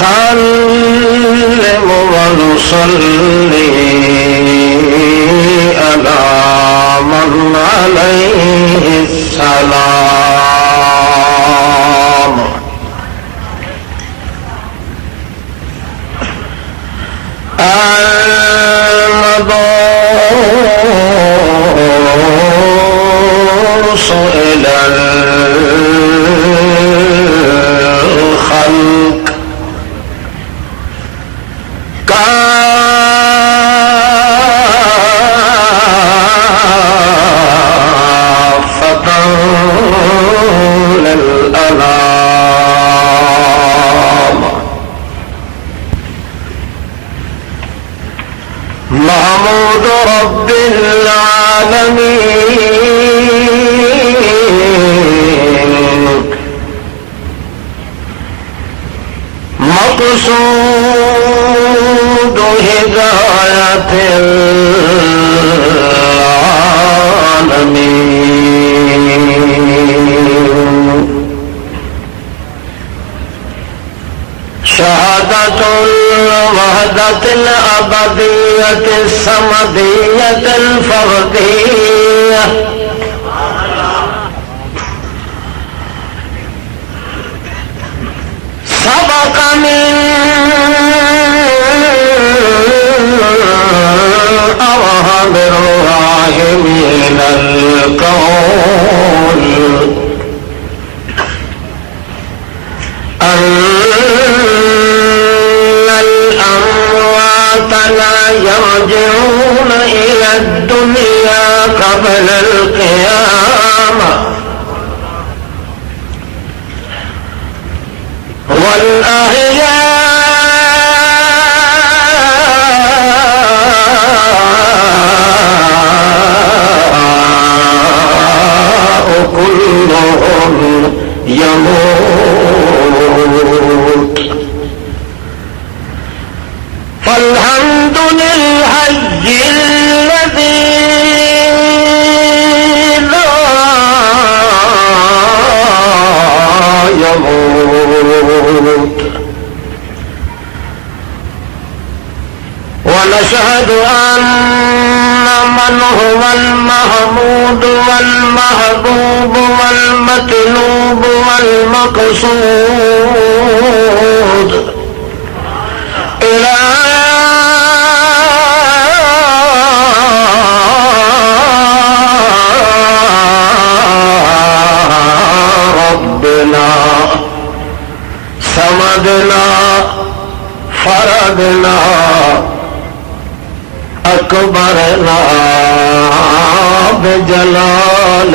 نسلم ونصلي على من عليه السلام المبعوث إلى الخلق كافة للأنام محمود رب العالمين مقصود هداية العالمين شهادة الوحدة الأبدية الصمدية الفردية سبق من أرحم الراحمين القول أن الأموات لا يرجعون إلى الدنيا قبل القيامة والأحياء كلهم يموت فالحمد للحي الذي لا يموت ونشهد أن من هو المحمود والمحبوب والمطلوب والمقصود إلى ربنا صمدنا فردنا أكبرنا بجلال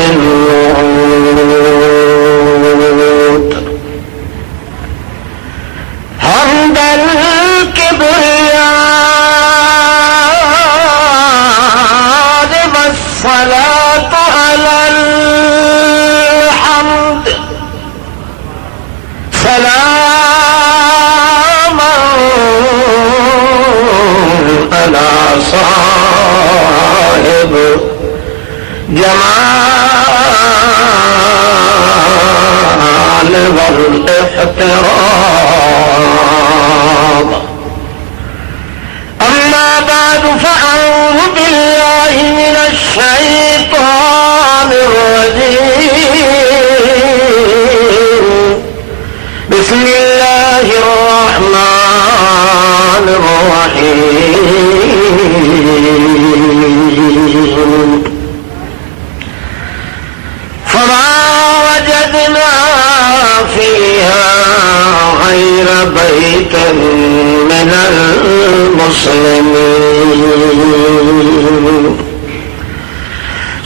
الوجود حمد الكبرياء والصلاة على الحمد سلاما على صاحب جمال والاحترام أما بعد فأعوذ بالله من الشيطان الرجيم بسم الله الرحمن الرحيم فما وجدنا فيها غير بيت من المسلمين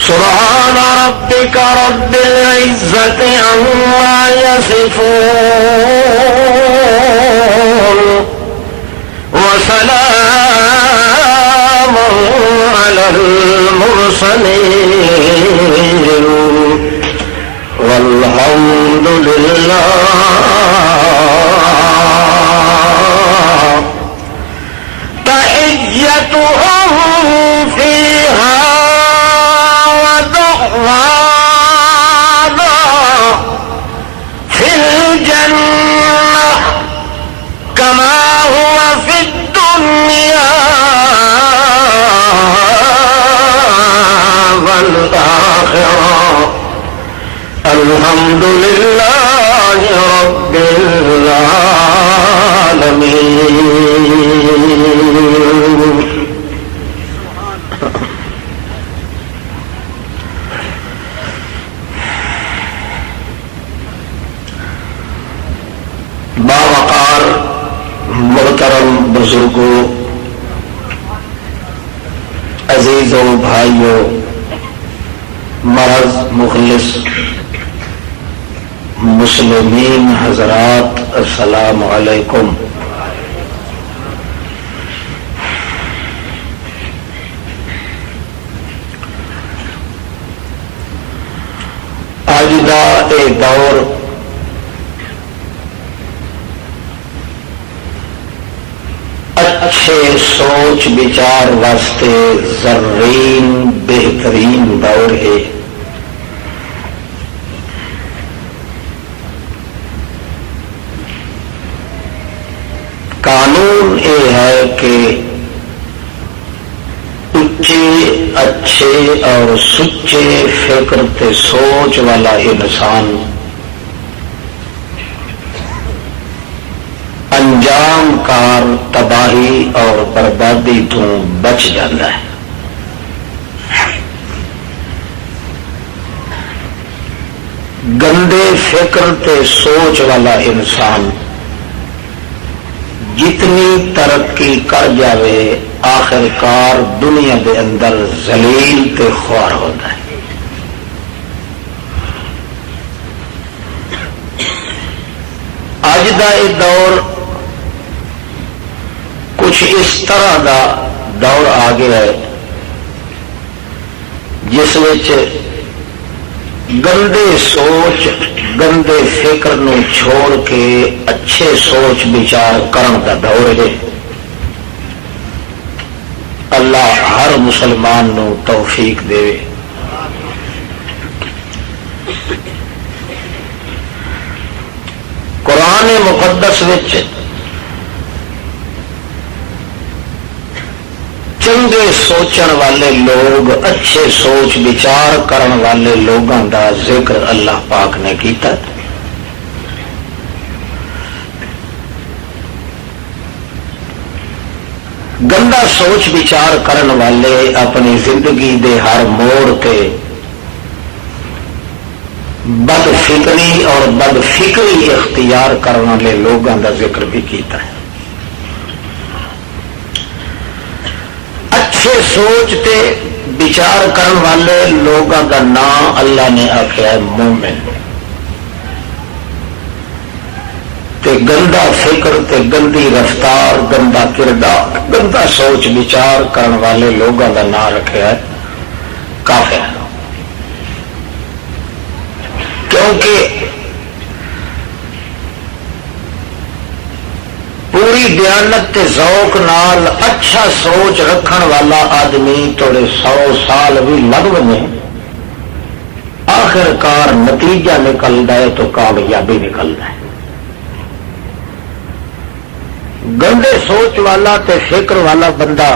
سبحان ربك رب العزة عما يصفون وسلام على المرسلين والحمد لله تحيتهم فيها ودعوانا في الجنة الحمد لله رب العالمين. باوقار محترم بزرگوں، عزیزوں، بھائیوں، مرض مخلص مسلمین حضرات، السلام علیکم. اج دا یہ دور اچھے سوچ بچار واسطے زرین بہترین دور ہے. قانون یہ ہے کہ اچھے اچھے اور سچے فکر تے سوچ والا انسان انجام کار تباہی اور بربادی تو بچ جاتا ہے. گندے فکر تے سوچ والا انسان جتنی ترقی کر جاوے آخر کار دنیا دے اندر ذلیل تے خوار ہوتا ہے. اج دا یہ دور کچھ اس طرح دا دور آ گیا ہے جس وچ گندے سوچ گندے فکر نو چھوڑ کے اچھے سوچ بچار کرن دا دور ہے. اللہ ہر مسلمان نو توفیق دے. قرآن مقدس وچ چنگے سوچن والے لوگ، اچھے سوچ بچار کرن والے لوگوں دا ذکر اللہ پاک نے کیتا. گندا سوچ بچار کرن والے اپنی زندگی دے ہر موڑ تے بد فکری اور بد فکری اختیار کرنے والے لوگوں دا ذکر بھی کیتا ہے. اچھے سوچ تے بچار کرن والے لوگوں کا نام اللہ نے آخیا ہے مومن. تے گندا فکر تے گندی رفتار گندا کردار گندا سوچ بچار کرن والے لوگوں کا نام رکھا ہے کافر. کیونکہ پوری دیانت تے ذوق نال اچھا سوچ رکھن والا آدمی تھوڑے 100 سال بھی لگ بنے آخر کار نتیجہ نکلتا ہے تو کامیابی نکلتا ہے. گندے سوچ والا تے فکر والا بندہ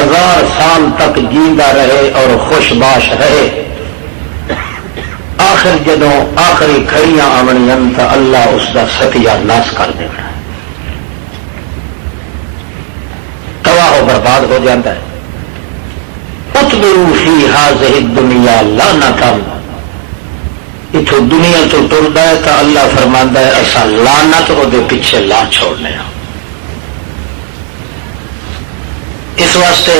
1000 سال تک جیندا رہے اور خوش باش رہے، آخر جدوں آخری کھڑیاں آمنیاں تو اللہ اس کا ستیہ ناس کر دے گا، تباہ و برباد ہو جاتا ہے. اتبعوا فی ہذہ الدنیا لعنۃ، اتوں دنیا تو ٹرتا ہے تو اللہ فرماندا ہے ایسا لعنت وہ پیچھے لا چھوڑنے. اس واسطے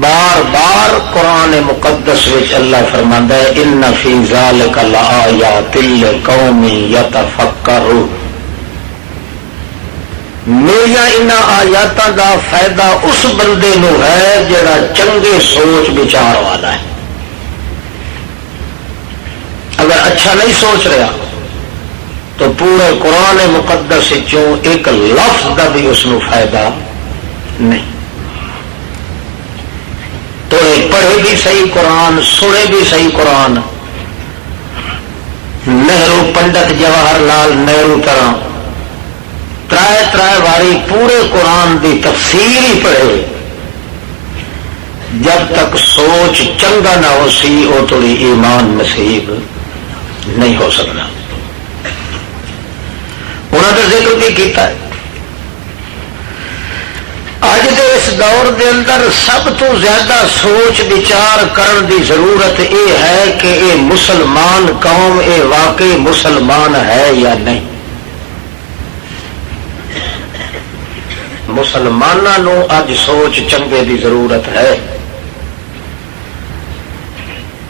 بار بار قرآن مقدس وچ اللہ فرماندا ہے ان فی ذالک لآیات لقوم یتفکرون. میرا ان آیاتاں دا فائدہ اس بندے نو ہے جڑا چنگے سوچ بچار والا ہے. اگر اچھا نہیں سوچ رہا تو پورے قرآن مقدس چوں ایک لفظ کا بھی اس نو فائدہ نہیں. تو پڑھے بھی صحیح قرآن، سنے بھی صحیح قرآن، نہرو پنڈت جواہر لال نہرو طرح ترائے واری پورے قرآن دی تفسیر ہی پڑھے جب تک سوچ چنگا نہ ہو سی وہ تھوڑی ایمان نصیب نہیں ہو سکنا. انہوں نے ذکر بھی کیتا ہے اج دے اس دور دے اندر سب تو زیادہ سوچ بچار کرن دی ضرورت یہ ہے کہ یہ مسلمان قوم یہ واقعی مسلمان ہے یا نہیں. مسلمانوں اج سوچ چنگے دی ضرورت ہے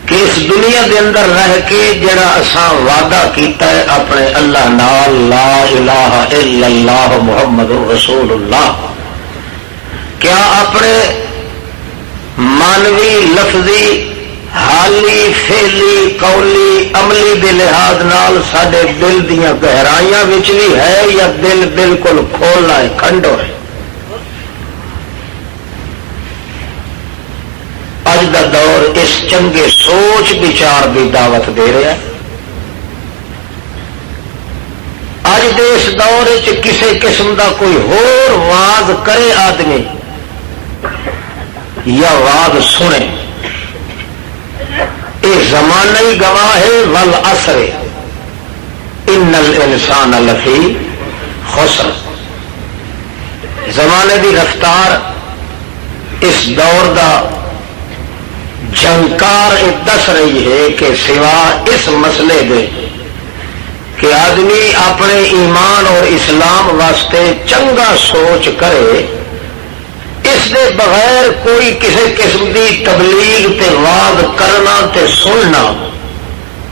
کہ اس دنیا دے اندر رہ کے جڑا اساں وعدہ کیتا ہے اپنے اللہ نال لا الہ الا اللہ محمد رسول اللہ، کیا اپنے مانوی لفظی حالی فعلی قولی عملی دے لحاظ نال ساڈے دل دیاں گہرائیاں وچ بھی ہے یا دل بالکل کھولا ہے کھنڈو ہے؟ اج دا دور اس چنگے سوچ بچار کی دعوت دے رہا ہے. اج دے اس دور کسی قسم دا کوئی ہور واز کرے آدمی یا واز سنے یہ زمانہ ہی گواہ ہے. والعصر ان الانسان لفی خسر. زمانے دی رفتار اس دور دا جھنکار دس رہی ہے کہ سوا اس مسئلے دے کہ آدمی اپنے ایمان اور اسلام واسطے چنگا سوچ کرے، اس دے بغیر کوئی کسی قسم دی تبلیغ تے واز کرنا تے سننا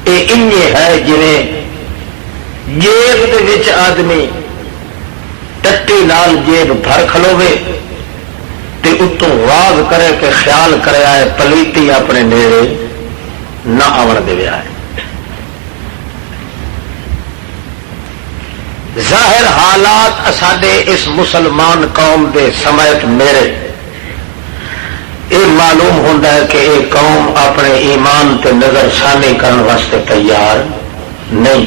یہ انجے ہے جویں جیب دے وچ آدمی ٹٹی نال جیب بھر کھلوے تے اتوں واز کرے کہ خیال کرے آئے پلیتی اپنے نیڑے نہ آون دے آئے. ظاہر حالات ساڈے اس مسلمان قوم دے سمیت میرے یہ معلوم ہوتا ہے کہ یہ قوم اپنے ایمان تے نظر ثانی کرنے واسطے تیار نہیں.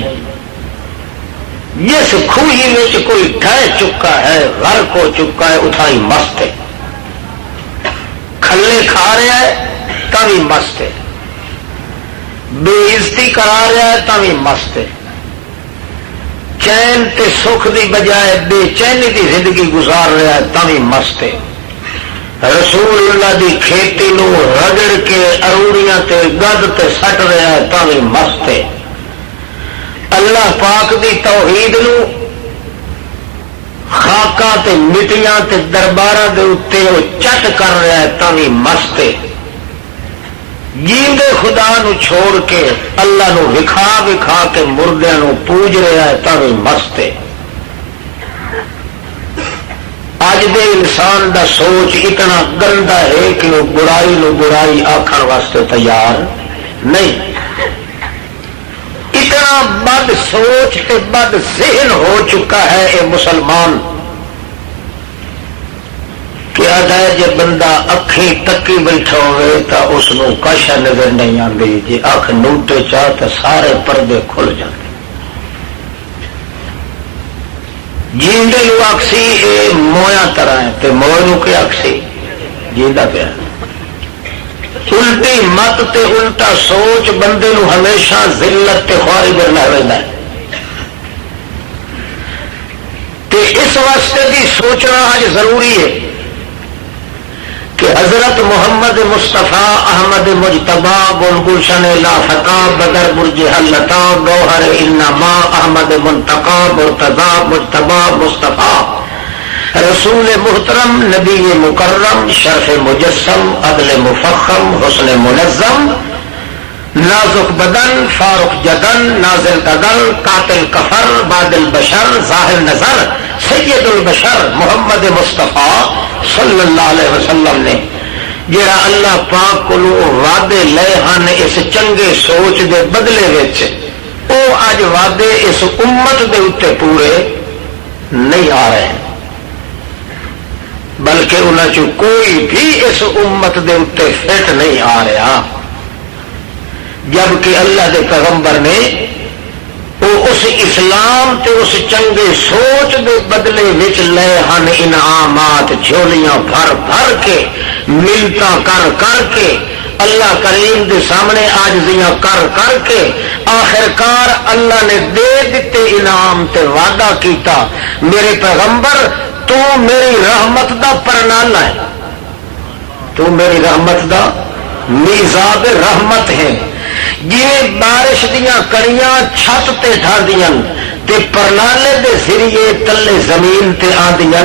جس کھوہی میں کوئی ڈھہ چکا ہے غرق ہو چکا ہے اتھائی مست ہے، کھلے کھا رہا ہے تھی مست ہے، بے عزتی کرا رہا ہے تھی مست ہے، چین تے سکھ دی بجائے بے چینی دی زندگی گزار رہا ہے تھی مست ہے، رسول اللہ دی کھیتی نو رگڑ کے اروڑیاں تے گد تے سٹ رہا ہے تھی مست ہے، اللہ پاک دی توحید نو خاکاں تے مٹیاں تے درباراں دے اتے وہ چٹ کر رہا ہے تھی مست ہے، جیندے خدا نو چھوڑ کے اللہ نو وکھا وکھا کے مردیاں نو پوج رہا ہے تھی مست ہے. اج دے انسان دا سوچ اتنا گندا ہے کہ وہ برائی نو برائی آکھن واسطے تیار نہیں. اتنا بد سوچ تے بد ذہن ہو چکا ہے یہ مسلمان کہ آدھا جی بندہ اکھی تکی بیٹھا ہوئے تو اس کو کاشا نظر نہیں آتی، جی اکھ نوٹے چاہ تو سارے پردے کھل جاتے. جیندے لو آکسی یہ مویا طرح ہے تے موئے کے آکسی جیندا پیا. الٹی مت تے الٹا سوچ بندے نو ہمیشہ ذلت تے خواری کرنا رہتا ہے. تے اس واسطے بھی سوچنا آج ضروری ہے کہ حضرت محمد مصطفیٰ احمد مجتبی گلگلشن لافتہ بدر برج حلتا گوہر انما احمد منتقی مرتضی مجتبی مصطفیٰ رسول محترم نبی مکرم شرف مجسم عدل مفخم حسن منظم نازک بدن فاروق جدن نازل قدر قاتل کفر بادل بشر ظاہر نظر سید البشر محمد مصطفیٰ صلی اللہ علیہ وسلم نے جڑا اللہ پاک کو وعدے لے ہن اس چنگے سوچ دے بدلے وچ او اج وعدے اس امت دے اوتے پورے نہیں آ رہے، بلکہ انہاں چ کوئی بھی اس امت دے اوتے فٹ نہیں آ رہا. جبکہ اللہ دے پیغمبر نے وہ اس اسلام تے اس چنگے سوچ دے بدلے وچ لے ہن انعامات، جھولیاں بھر بھر کے، منتاں کر کر کے، اللہ کریم دے سامنے عاجزیاں کر کر کے، آخرکار اللہ نے دے دیتے انعام تے وعدہ کیتا، میرے پیغمبر تو میری رحمت دا پرنالا ہے، تو میری رحمت دا میزاب رحمت ہے، جی بارش دیاں کڑیاں چھت تے ڈھاندیاں تے پرنالے دے ذریعے تلے زمین تے آندیاں،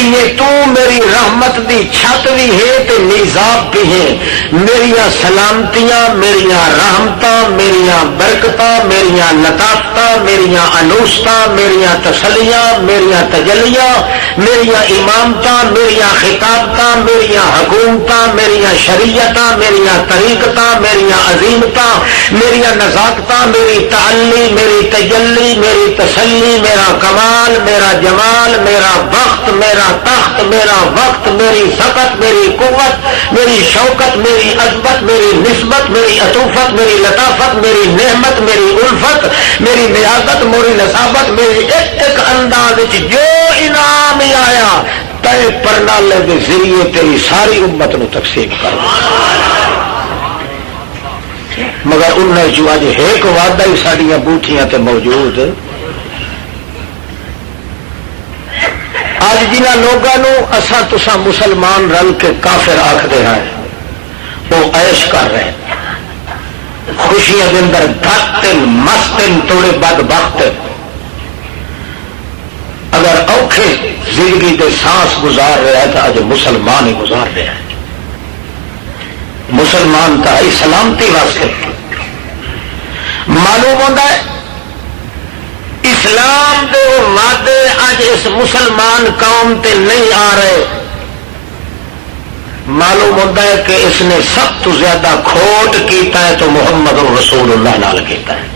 انہیں تو میری رحمت دی چھت بھی ہے تے میزاب بھی ہے، میریاں سلامتیاں، میریاں رحمتاں، میریاں برکتاں، میریاں لطافتاں، میریاں انوستاں، میریاں تسلیاں، میریاں تجلیاں، میریاں امامتاں، میریاں خطابتاں، میریاں حکومتاں، میریاں شریعتاں، میریاں طریقتاں، میریاں عظیمتاں، میریاں نزاکتاں، میری تعلی، میری تجلی، میری تسلی، میرا کمال، میرا جمال، میرا وقت، میرا تخت، میرا وقت، میری سقت، میری قوت، میری شوکت، میری عظمت، میری نسبت، میری عطوفت، میری لطافت، میری نعمت، میری الفت، میری نیازت، میری نصابت، میری ایک ایک انداز جو انعام آیا تے پرنالے کے ذریعے تیری ساری امت نو تقسیم کر مگر انہیں جو اج ایک وعدہ ہی ساڈیاں بوٹیاں تے موجود، اج جنہ لوگوں اساں تساں مسلمان رل کے کافر آخدے ہیں وہ عیش کر رہے ہیں، خوشیاں دے اندر دھتن مستن توڑے بدبخت، اگر اوکھے زندگی دے سانس گزار رہا ہے تو اج مسلمان ہی گزار رہا ہے، مسلمان کا ہی سلامتی واسطے معلوم ہوتا ہے اسلام دے وعدے اج اس مسلمان قوم تے نہیں آ رہے، معلوم ہوتا ہے کہ اس نے سب تو زیادہ کھوٹ کیتا ہے تو محمد رسول اللہ نال کیتا ہے،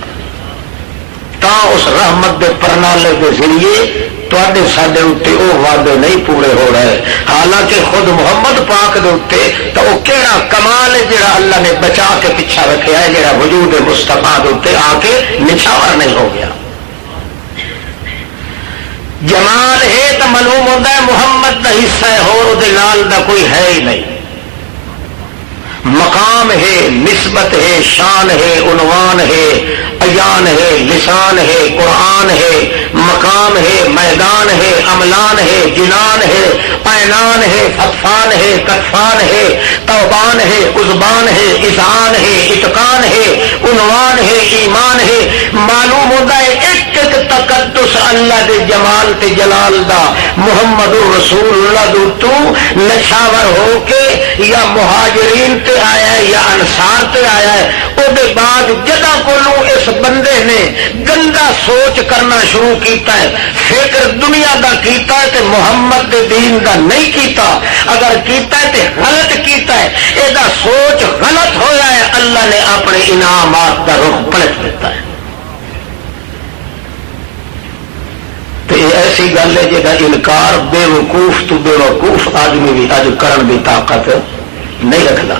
تا اس رحمت دے پرنالے کے ذریعے تے سڈے اتنے وہ وعدے نہیں پورے ہو رہے، حالانکہ خود محمد پاک دے اتنے تو وہ کہڑا کمال ہے جڑا اللہ نے بچا کے پیچھا رکھا ہے، جڑا وجود مصطفیٰ دے اتنے آ کے نچھاور نہیں ہو گیا، جمال ہے تو معلوم ہوتا ہے محمد دا حصہ ہے، اور نال دا کوئی ہے ہی نہیں، مقام ہے، نسبت ہے، شان ہے، عنوان ہے، ایان ہے، لسان ہے، قرآن ہے، مقام ہے، میدان ہے، املان ہے، جنان ہے، پینان ہے، فتفان ہے، کتفان ہے، توبان ہے، عزبان ہے، اذعان ہے، اتقان ہے، عنوان ہے، ایمان ہے، معلوم ہوتا ہے ایک ایک تقدس اللہ دے جمال تے جلال دا محمد رسول اللہ دو تو نشاور ہو کے یا مہاجرین تے آیا ہے یا انصار تے آیا ہے، او دے بعد جدا کولوں اس بندے نے گندا سوچ کرنا شروع کیتا ہے، فکر دنیا دا کیتا ہے تے محمد دے دین دا نہیں کیتا، اگر کیتا ہے تے غلط کیتا ہے، اے دا سوچ غلط ہویا ہے، اللہ نے اپنے انعامات دا رخ پلٹ دیتا ہے، تو یہ ایسی گل ہے جہاں انکار بے وقوف تو بے وقوف آدمی بھی اج کرن دی طاقت نہیں رکھتا،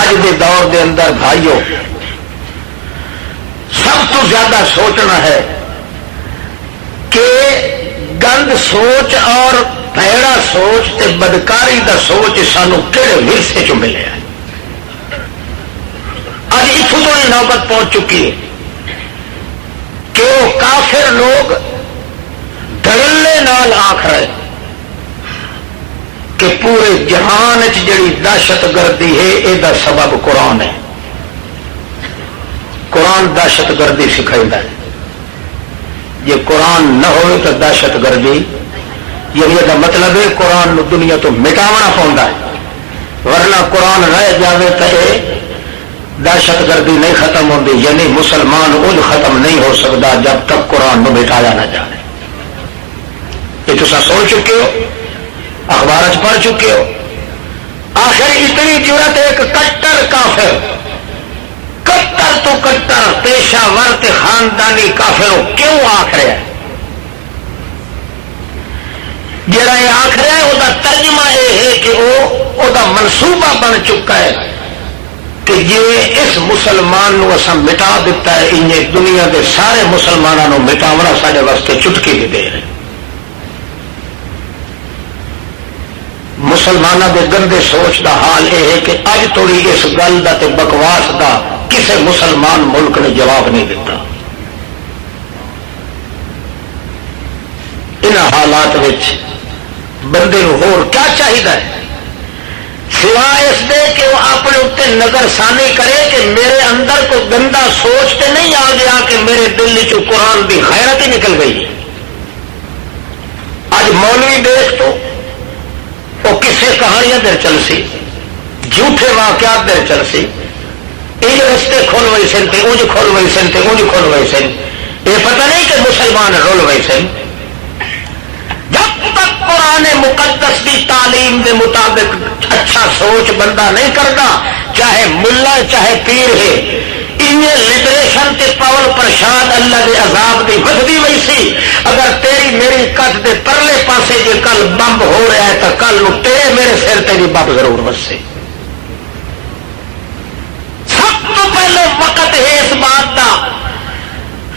اج دے دور دے اندر بھائیو سب تو زیادہ سوچنا ہے کہ گند سوچ اور بھڑا سوچ تے بدکاری دا سوچ سانو کہڑے ورثے چ ملے ہے، اج اتوں تو نوبت پہنچ چکی ہے کہ وہ کافر لوگ دھڑلے نال آکھ رہے کہ پورے جہان جڑی دہشت گردی ہے یہ سبب قرآن ہے، قرآن دہشت گردی سکھائیتا ہے، جی قرآن نہ ہوئے تو دہشت گردی، یعنی یہ مطلب ہے قرآن دنیا تو مٹاونا پڑتا ہے، ورنہ قرآن رہ جاوے تو یہ دہشت گردی نہیں ختم ہوتی، یعنی مسلمان اج ختم نہیں ہو سکتا جب تک قرآن کو مٹایا نہ جائے، یہ تو سن چکے ہو، اخبار پڑھ چکے ہو، آخر اتنی ضرورت ایک کٹر کافر، کٹر تو کٹر پیشہ ور خاندانی کافر کیوں آخ رہا ہے، جڑا یہ آخ رہا ہے وہ ترجمہ یہ ہے کہ وہ منصوبہ بن چکا ہے کہ یہ اس مسلمان نو اساں مٹا دیتا ہے، انہیں دنیا دے سارے مسلمانوں نو مٹاونا سارے واسطے چٹکی دی دے ہے۔ مسلمانوں دے گندے سوچ دا حال یہ ہے کہ اج توڑی اس گل دا تے بکواس دا کسے مسلمان ملک نے جواب نہیں دیتا۔ ان حالات وچ بندے نو ہور کیا چاہیے سوائے اس دے کہ وہ اپنے اتنے نظر ثانی کرے کہ میرے اندر کوئی گندا سوچ تے نہیں آ گیا کہ میرے دل چ قرآن کی غیرت ہی نکل گئی۔ اج مولوی دیکھ تو وہ کسے کہانیاں در چل سی، جھوٹے واقعات در چل سی، یہ رستے کھول ہوئی سن تے اونج کھول ہوئی سن تے اونج کھول ہوئی سن، یہ پتہ نہیں کہ مسلمان رول ہوئی سن۔ جب تک قرآن مقدس کی تعلیم کے مطابق اچھا سوچ بندہ نہیں کرتا، چاہے ملا چاہے پیر ہے، انہیں لبریشن تے پاول پرشاد اللہ کے عذاب کی ودی ہوئی سی۔ اگر تیری میری کت دے پرلے پاسے جے کل بمب ہو رہا ہے تو کل نو تیرے میرے سر تیری بمب ضرور وسے۔ سب تو پہلے وقت ہے اس بات کا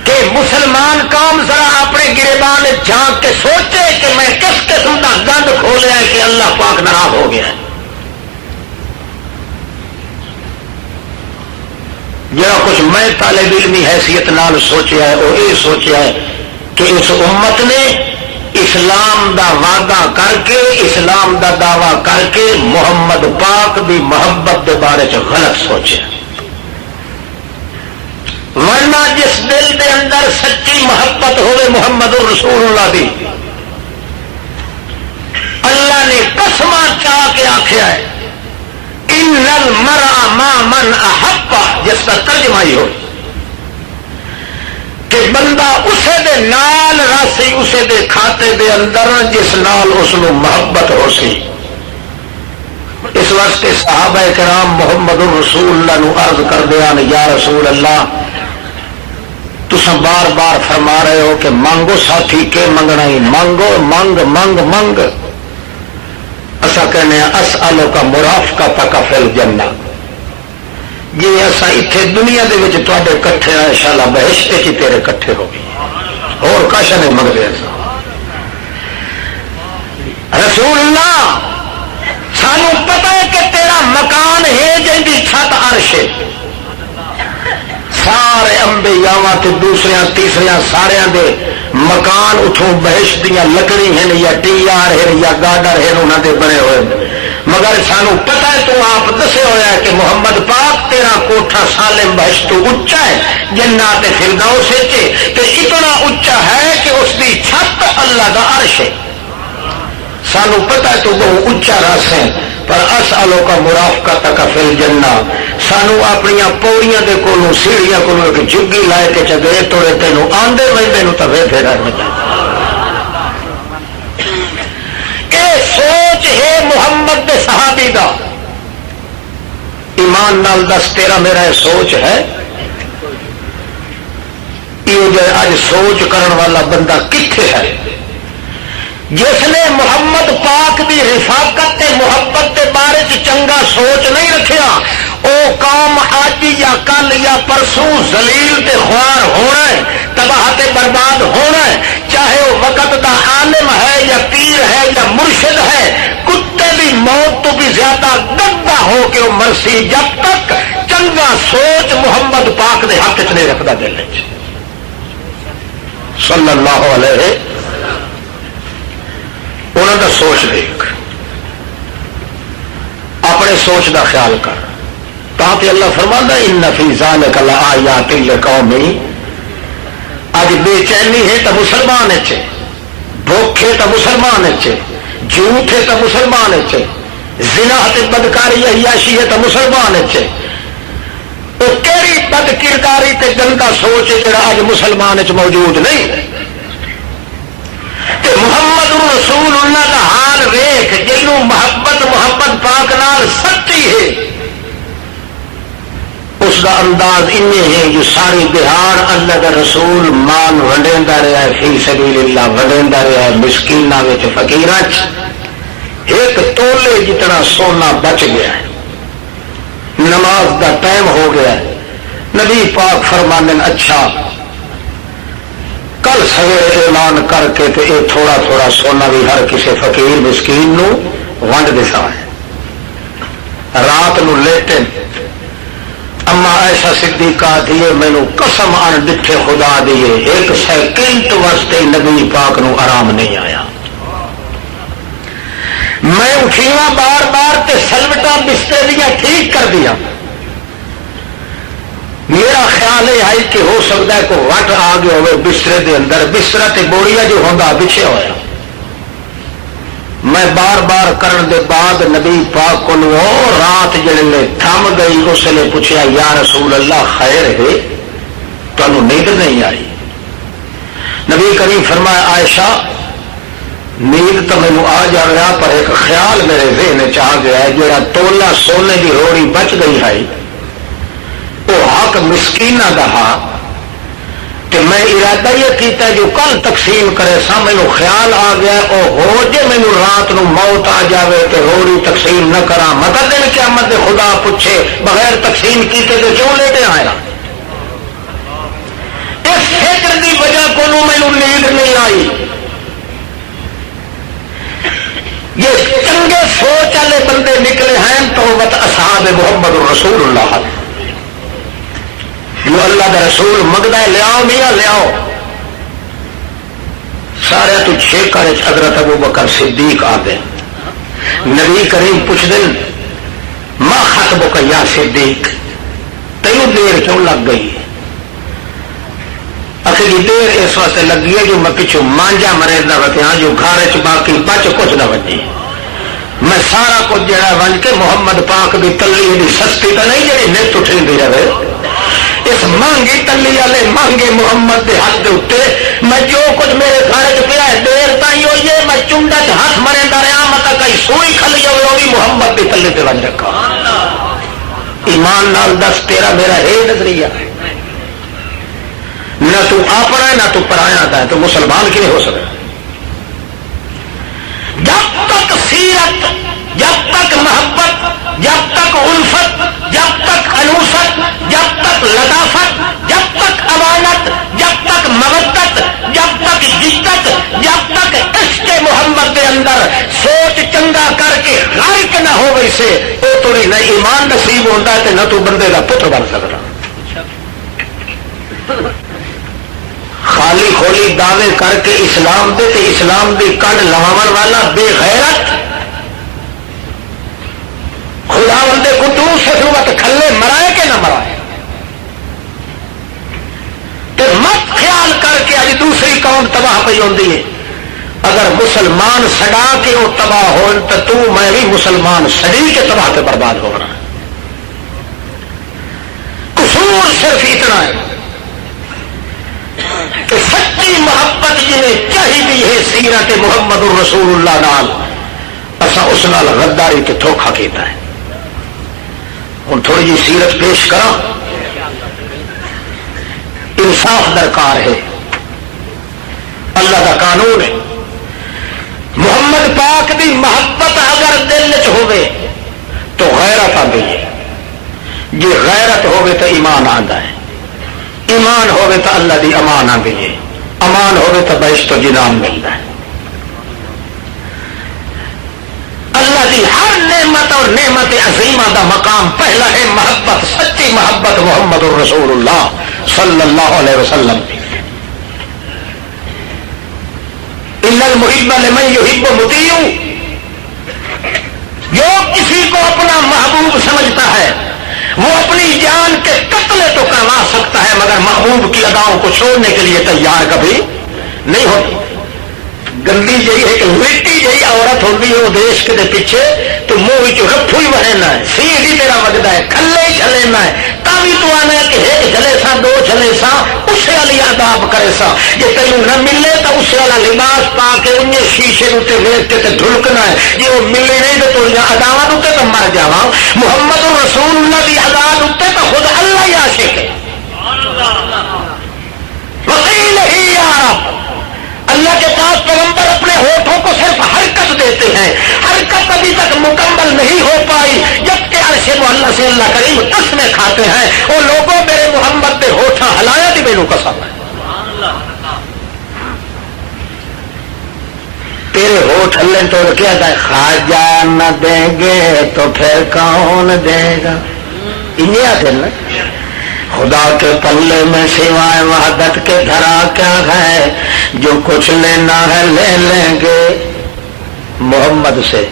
کہ مسلمان قوم ذرا اپنے گریبان جھانک کے سوچے کہ میں کس قسم کا گند کھولیا ہے کہ اللہ پاک ناراض ہو گیا ہے۔ جڑا کچھ میں طالب علمی حیثیت نال سوچیا ہے وہ یہ سوچیا ہے کہ اس امت نے اسلام دا وعدہ کر کے، اسلام دا دعویٰ کر کے محمد پاک دی محبت دے بارے چ غلط سوچیا۔ ورنہ جس دل دے اندر سچی محبت ہوئے محمد رسول اللہ دی، اللہ نے قسماں چاہ کے آخیا ہے ان المرء ما من احب، جس کا ترجمہ ہی ہو کہ بندہ اسے دے نال راسی، اسے دے کھاتے دے اندر جس نال اس نو محبت ہو سی۔ اس واسطے صحابہ کرام محمد رسول اللہ نو عرض کر دیا یا رسول اللہ تساں بار بار فرما رہے ہو کہ مانگو ساتھی کے منگنا ہی، مانگو منگ منگ منگ، اسا کہنے اسألک مرافقتک فی الجنہ، جی اسا اتنے دنیا دے وچ تواڈے کٹھے ہیں انشاءاللہ بہشت وچ تیرے کٹھے ہو گئی، اور کچھ نہیں منگدے اسا۔ رسول اللہ سانو پتہ ہے کہ تیرا مکان ہے جن دی چھت عرش ہے، سارے انبیاء تے دوسرے تیسرے سارے دے مکان اتوں بہشت دیا لکڑی ہیں یا ٹی آر ہے یا گارڈر ہے انہوں دے بنے ہوئے، مگر سانو پتہ ہے تو آپ دسے ہوا ہے کہ محمد پاک تیرا کوٹھا سالم بہشت تو اچا ہے جنات فردوس سے، تے اتنا اچا ہے کہ اس دی چھت اللہ دا عرش ہے۔ سانو پتہ ہے تو بہت اچا رس ہے، پر اسألک مرافقتک فی الجنہ، سانو اپنی پوڑیاں دے کولوں سیڑھیاں کولوں ایک جگی لائے کے چگے توڑے تینوں آندے ویندے نو تے پھر اے سوچ ہے محمد دے صحابی دا۔ ایمان نال دس تیرا میرا یہ سوچ ہے؟ یہ جو اج سوچ کرن والا بندہ کتھے ہے جس نے محمد پاک دی رفاقت تے محبت کے بارے چنگا سوچ نہیں رکھیا؟ او قوم اج یا کل یا پرسوں ذلیل تے خوار ہونا ہے، تباہ تے برباد ہونا ہے، چاہے وہ وقت دا عالم ہے یا پیر ہے یا مرشد ہے، کتے دی موت تو بھی زیادہ گندا ہو کے وہ مرسی جب تک چنگا سوچ محمد پاک دے حق چ نہیں رکھتا دل چ صلی اللہ علیہ۔ انہوں دا سوچ دیکھ، اپنے سوچ دا خیال کر، تاکہ اللہ فرماتا ہے ان فی ذالک لآیات لقوم، اج بے چینی ہے تو مسلمان ہے، بھوک ہے تو مسلمان ہے، جھوٹ ہے تو مسلمان ہے، زنا تے بدکاری عیاشی ہے تو مسلمان ہے، وہ کیڑی بد کرداری تے گندا سوچ ہے جڑا اج مسلمان وچ موجود نہیں۔ محمد رسول اللہ کا حال ویخ، جنوں محبت پاک نال سچی ہے، اس کا انداز ان ہے جو ساری بہار اللہ کا رسول مال ونڈیندہ رہا ہے، فی سبیل اللہ ونڈیندہ رہا ہے، مسکیناں وچ فقیراں چ ایک تولے جتنا سونا بچ گیا ہے۔ نماز دا ٹائم ہو گیا ہے، نبی پاک فرمانے اچھا کل سویرے اعلان کر کے تے اے تھوڑا تھوڑا سونا بھی ہر کسی فقیر مسکین نو ونڈ دسا ہے۔ رات نو لیٹے اما ایسا صدیقہ دیے مینو قسم ان ڈٹھے خدا دیے ایک سیکنڈ واسطے نبی پاک نو آرام نہیں آیا۔ میں اٹھیا بار بار تے سلوٹا بستر دیا ٹھیک کر دیا، میرا خیال یہ آئی کہ ہو سکتا ہے کوئی وٹ آ گیا ہوئے بسترے دے اندر، بسترا تے بوڑیا جو ہوندا بچھے ہویا۔ میں بار بار کرن دے بعد نبی پاک کو رات جلے تھم گئی، اس نے پوچھا یا رسول اللہ خیر ہے تمہیں نیند نہیں آئی؟ نبی کریم فرمایا عائشہ نیند تو مینو آ جا رہا پر ایک خیال میرے ذہن چ آ گیا ہے، جڑا تولا سونے کی روڑی بچ گئی ہے وہ حق مسکینہ دا ہا، کہ میں ارادہ یہ کیتا جو کل تقسیم کرے سا مینو خیال آ گیا او ہو جے مینو رات نو موت آ جاوے تو روڑی تقسیم نہ کرا، مگر دن قیامت خدا پوچھے بغیر تقسیم کیتے تو کیوں لیٹے آیا؟ اس فکر دی وجہ کو مینو نیند نہیں آئی۔ یہ چنگے سوچ والے بندے نکلے ہیں توبت اصحاب محمد رسول اللہ، جو اللہ کا رسول منگتا ہے لیاؤ میاں لیاؤ۔ سارے تو چھیکر حضرت ابو بکر صدیق آ گئے، نبی کریم پوچھ دن ما خطبک یا صدیق، تیوں دیر کیوں لگ گئی؟ اصلی دیر اس واسطے لگی ہے جو میں پچھو مانجا مرے نہ بتیا جو گھر چ باقی بچ کچھ نہ بچی، میں سارا کچھ جڑا ون کے محمد پاک دی تلی دی سستی تو نہیں جی نت اٹھتی رہے، اس مانگی تلی والے مانگے محمد دے ہاتھ دے اتنے میں جو کچھ میرے گھر چ پیا دیر تھی ہوئی ہے، میں چنڈا چ ہاتھ مرے رہا مطلب کئی سوئی کھلی ہوئے وہ بھی محمد دی تلی سے بن رکھا۔ ایمان نال دس تیرا میرا ہے نظریہ، نہ تو اپنا ہے نہ تو پرایا ہے، تو مسلمان کی نہیں ہو سکتا۔ جب تک سیرت، جب تک محبت، جب تک الفت، جب تک انوست، جب تک لطافت، جب تک امانت، جب تک مودت، جب تک جدت، جب تک عشق محمد کے اندر سوچ چنگا کر کے غارق نہ ہو گئی سے وہ تو نہ ایمان نصیب ہوتا ہے نہ تو بندے کا پتر بن سکتا۔ خالی کھولی دعوے کر کے اسلام دے تے اسلام دی کڈ لواون والا بے غیرت خدا بندے کو تو سسوت کھلے مرائے کہ نہ مرائے، تو مت خیال کر کے اج دوسری قوم تباہ پی ہوندی ہے۔ اگر مسلمان سڑا کے وہ تباہ ہو تو میں بھی مسلمان سڑی کے تباہ کے برباد ہونا۔ قصور صرف اتنا ہے کہ سچی محبت جنہیں چاہیے ہے سیرت محمد الرسول اللہ نال اسا اس نال غداری تے دھوکھا کیتا ہے۔ ہوں تھوڑی جی سیرت پیش کرا، انصاف درکار ہے، اللہ کا قانون ہے۔ محمد پاک دی محبت اگر دل چ ہوے تو غیرت آتی ہے، جی غیرت ہوے تو ایمان آتا ہے، ایمان ہوے تو اللہ دی امان آتی ہے، امان ہوے تو بہشت و جنان ملتا ہے۔ اللہ دی ہر نعمت اور نعمت عظیمہ دا مقام پہلا ہے محبت، سچی محبت محمد الرسول اللہ صلی اللہ علیہ وسلم۔ ان المحب لمن یحب مطیع، جو کسی کو اپنا محبوب سمجھتا ہے وہ اپنی جان کے قتل تو کروا سکتا ہے مگر محبوب کی اداؤں کو چھوڑنے کے لیے تیار کبھی نہیں ہوتی۔ گندی جی ایک مٹی جی عورت ہوتی ہے وہ دیش کے پیچھے تو منہ رفو ہی بہنا ہے، سی ہی تیرا وجدا ہے، کھلے ہی چلینا ہے، تبھی تو آنا ہے کہ ایک چلے سا دو چلے سا اسے والی آداب کرے سا، جی تینوں نہ ملے تو اسے والا لباس پا کے انہیں شیشے اتنے ویچ کے ڈھلکنا ہے، جی وہ ملے نہیں تو عداوت اتنے تو مر جا۔ محمد رسول اللہ کی عدالت اتنے تو خود اللہ ہی عاشق ہے۔ وکیل ہی یار اللہ کے پاس پیغمبر اپنے ہونٹوں کو صرف حرکت دیتے ہیں، حرکت ابھی تک مکمل نہیں ہو پائی جب کہ ایسے محلہ سے اللہ کریم قسمیں کھاتے ہیں وہ لوگوں میرے محمد نے ہوٹھا ہلایا بھی میرے قسم ہے تیرے ہوٹھ ہلے تو کیا تھا خواجہ نہ دیں گے تو پھر کون دے گا انہیں آتے نا خدا کے پلے میں سوائے وحدت کے دھرا کیا ہے جو کچھ لینا ہے لے لیں گے محمد سے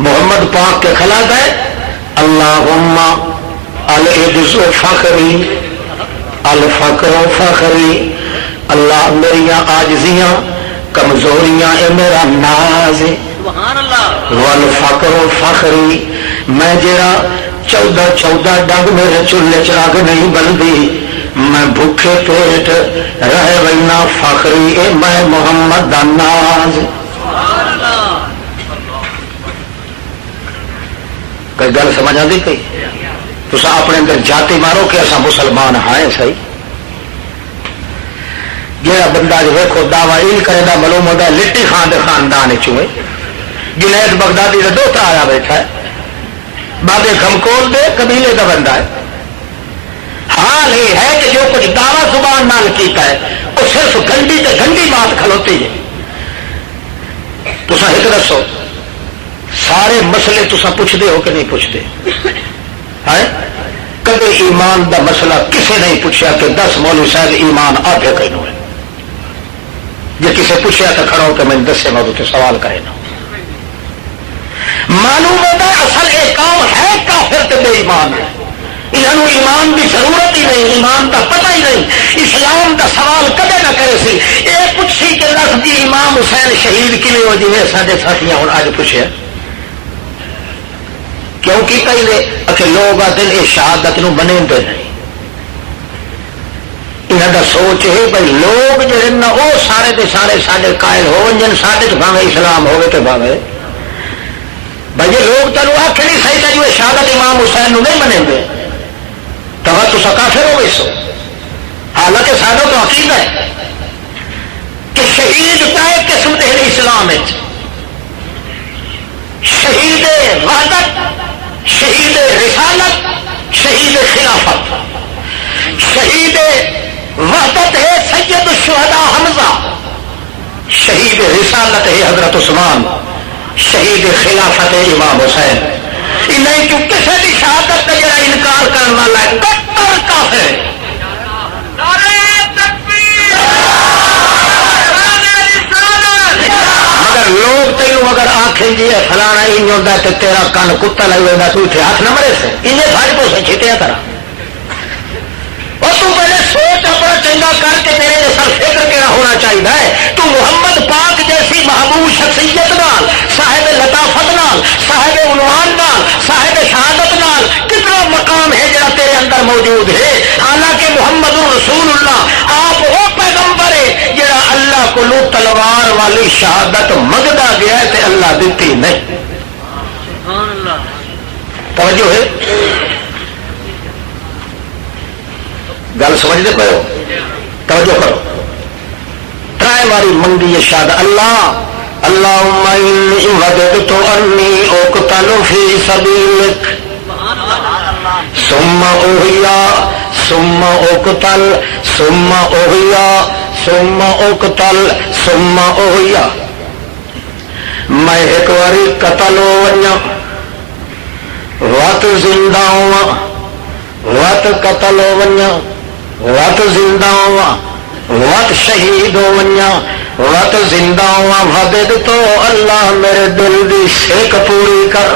محمد پاک کے خلاف ہے اللہم العجز فخری الفقر فخری اللہ میری عاجزیاں کمزوریاں اے میرا ناز والفقر فخری میں جڑا 14 ڈنگ میرے چولہے چراغ نہیں بلدی میں بھوکے پیٹ رہ وینا فخری اے میں محمد دا ناز کوئی گل سمجھ آتی پی تو اپنے اندر جاتی مارو کہ اصا مسلمان ہیں صحیح جہاں بندہ جو ویکو دعوی کرے دا معلوم ہوتا ہے لٹی خان دے خاندان چوئے جنید بغدادی کا دوتا آیا بیٹھا ہے بابے کھمکول دے قبیلے کا بندہ ہے حال یہ ہے کہ جو کچھ دعوی زبان نال کیتا ہے وہ صرف گندی تے گندی بات کھلوتی ہے تسا ایک دسو سارے مسئلے تسا پوچھتے ہو کہ نہیں پوچھتے ہے کبھی ایمان دا مسئلہ کسے نہیں پوچھا کہ 10 مولوی صاحب ایمان آدھے کہنو ہے جی کسے پوچھا تو کھڑا ہو کہ میں 10 سے موضوع سوال کرے نا معلوم ہوتا ہے اصل ایک کام ہے کافر تے بے ایمان ہے انہوں ایمان کی ضرورت ہی نہیں ایمان کا پتہ ہی نہیں اسلام کا سوال کدے نہ کرے سی یہ پوچھی کہ لفظ جی امام حسین شہید کیویں ہو جی سارے ساتھی ہوں اج پوچھے کیونکہ پہلے لوگ آتے ہیں شہادت نو بنے نہیں انہوں کا سوچ ہے بھائی لوگ جڑے نا وہ سارے کے سارے سارے قائل ہو جن سارے بھاوے اسلام ہوگے تو بھاوے بھائی یہ لوگ تینوں آخ نہیں صحیح تھا جو شہادت امام حسین نو نہیں بنے گے تو کافر ہو گئی سو حالانکہ سارا تو عقیدہ ہے کہ شہید کا ایک قسم دے اسلام شہید وحدت شہید رسالت شہید خلافت شہید وحدت ہے سید الشہداء حمزہ شہید رسالت ہے حضرت عثمان شہید خلافت ہے امام حسین نہیں کہ کسی بھی شہادت کا جڑا انکار کرنے والا ہے کٹر کافر ہے مگر لوگ تینوں اگر آنکھیں جی فلانا ان ہوتا ہے تیرا کن کتا لگ ہوگا تو اتنے ہاتھ نہ مرے سے انہیں سارے کو سے چھٹیا کرا اور تو پہلے سوچ اپنا چنگا کر کے تیرے سر فکر کیا ہونا چاہیے تو محمد پاک جیسی محبوب شخصیت نال صاحب لطافت نال صاحب عنوان نال صاحب شہادت نال کتنا مقام ہے جڑا تیرے اندر موجود ہے حالانکہ محمد رسول اللہ آپ وہ پیغمبر ہے جڑا اللہ کو لو تلوار والی شہادت منگتا گیا ہے تے اللہ دیتی نہیں توجہ ہے گل سمجھتے پے ہو توجہ کرو ترائے باری منگی ہے شاد اللہ اللہم انی وجدت انی اقتل فی سبیلک ثم احیا ثم اقتل ثم احیا ثم اقتل ثم احیا میں ایک باری قتل ہو ونجا وقت زندہ ہوا وقت قتل ہو ونجا وقت زندہ ہوا وقت شہید ہو ونجا وقت زندہ ہوا وعدے تو اللہ میرے دل دی سیک پوری کر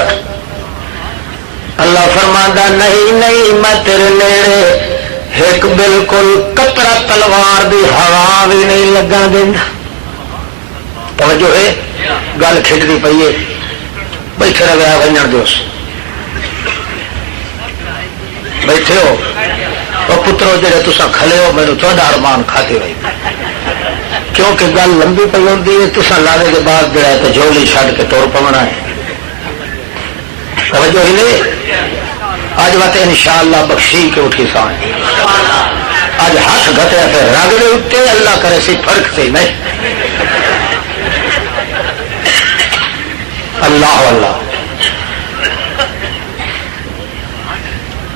اللہ فرماندا نہیں میں تیرے نیڑے ایک بالکل قطرہ تلوار دی ہوا بھی نہیں لگا دیندا توجہ ہے گل کھڑتی پئی ہے بیٹھے رہا ونجن دوست بیٹھے ہو اور پترو جڑے تسا کھلے ہو میرے تھوڑا ارمان کھاتے رہی کیونکہ گل لمبی پی ہوتی ہے تسا لانے کے بعد جڑا ہے تو جھولی چھڈ کے توڑ پونا ہے توجہ ہی نہیں اج وقت انشاءاللہ بخشی کے اٹھی سا اج ہاتھ گھٹیا پہ رگ دے اتے اللہ کرے سی فرق سے نہیں اللہ اللہ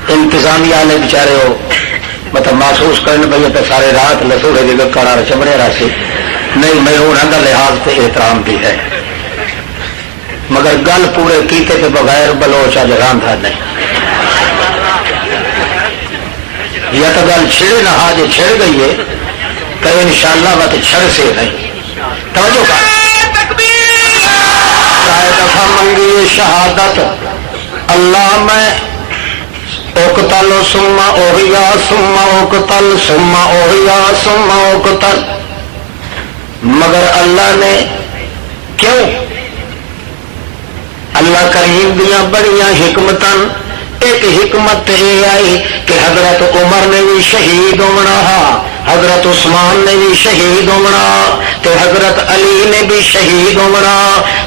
انتظامیہ والے بچارے ہو مطلب محسوس کرنے بھائی تو سارے رات لسوڑے کے گکڑا چمڑے راسی نہیں میں انہوں کا لحاظ سے احترام بھی ہے مگر گل پورے کیتے کے بغیر بلوچ اج راندھا نہیں یا تو گل چھڑے نہ آج چھڑ گئی ہے تو انشاءاللہ بات چھڑ سے نہیں توجہ کر چاہے دفعہ منگی شہادت اللہ میں اقتل ثم احیا ثم اقتل ثم احیا ثم اقتل مگر اللہ نے کیوں اللہ کریم دیاں بڑیاں حکمتاں ایک حکمت یہ آئی کہ حضرت عمر نے بھی شہید ہونا حضرت عثمان نے بھی شہید ہونا تے حضرت علی نے بھی شہید ہونا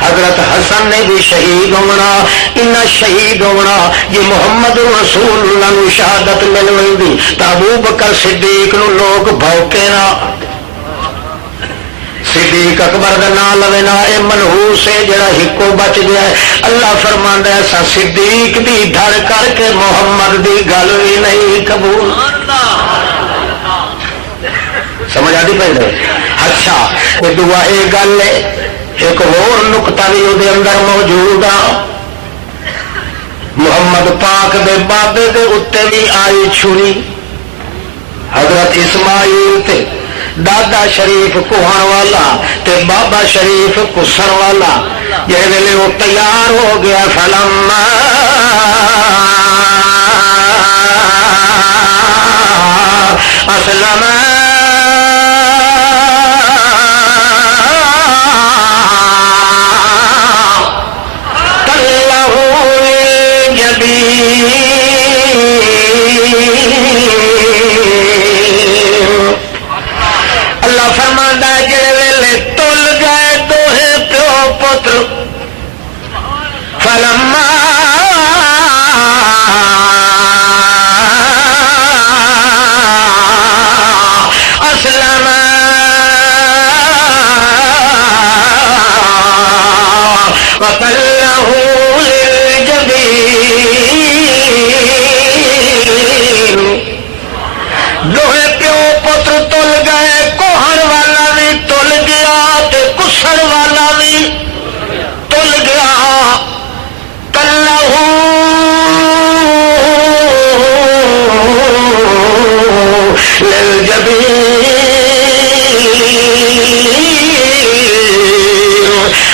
حضرت حسن نے بھی شہید ہونا ان شہید ہونا یہ محمد رسول اللہ نو شہادت مل گئی تو ابو بکر صدیق نو لوگ بھوکے نہ صدیق اکبر کا نام لوے نا اے منحوس ہے جڑا ہکو بچ گیا ہے اللہ فرماندا ہے سا صدیق دی دھڑ کر کے محمد دی گل بھی نہیں قبول سمجھ آتی پہ اچھا یہ دعا یہ گل ہے ایک اور نقطہ بھی وہ اندر موجود آ محمد پاک دے بابے دے اتنے بھی آئی چھری حضرت اسماعیل تے دادا شریف کوہن والا تے بابا شریف کسن والا جس ویلے وہ تیار ہو گیا فلما اسلم فلما اسلم وتله للجبين دوہے پیو پتر تل گئے کوہن والا بھی تل گیا تے کسن والا بھی تل گیا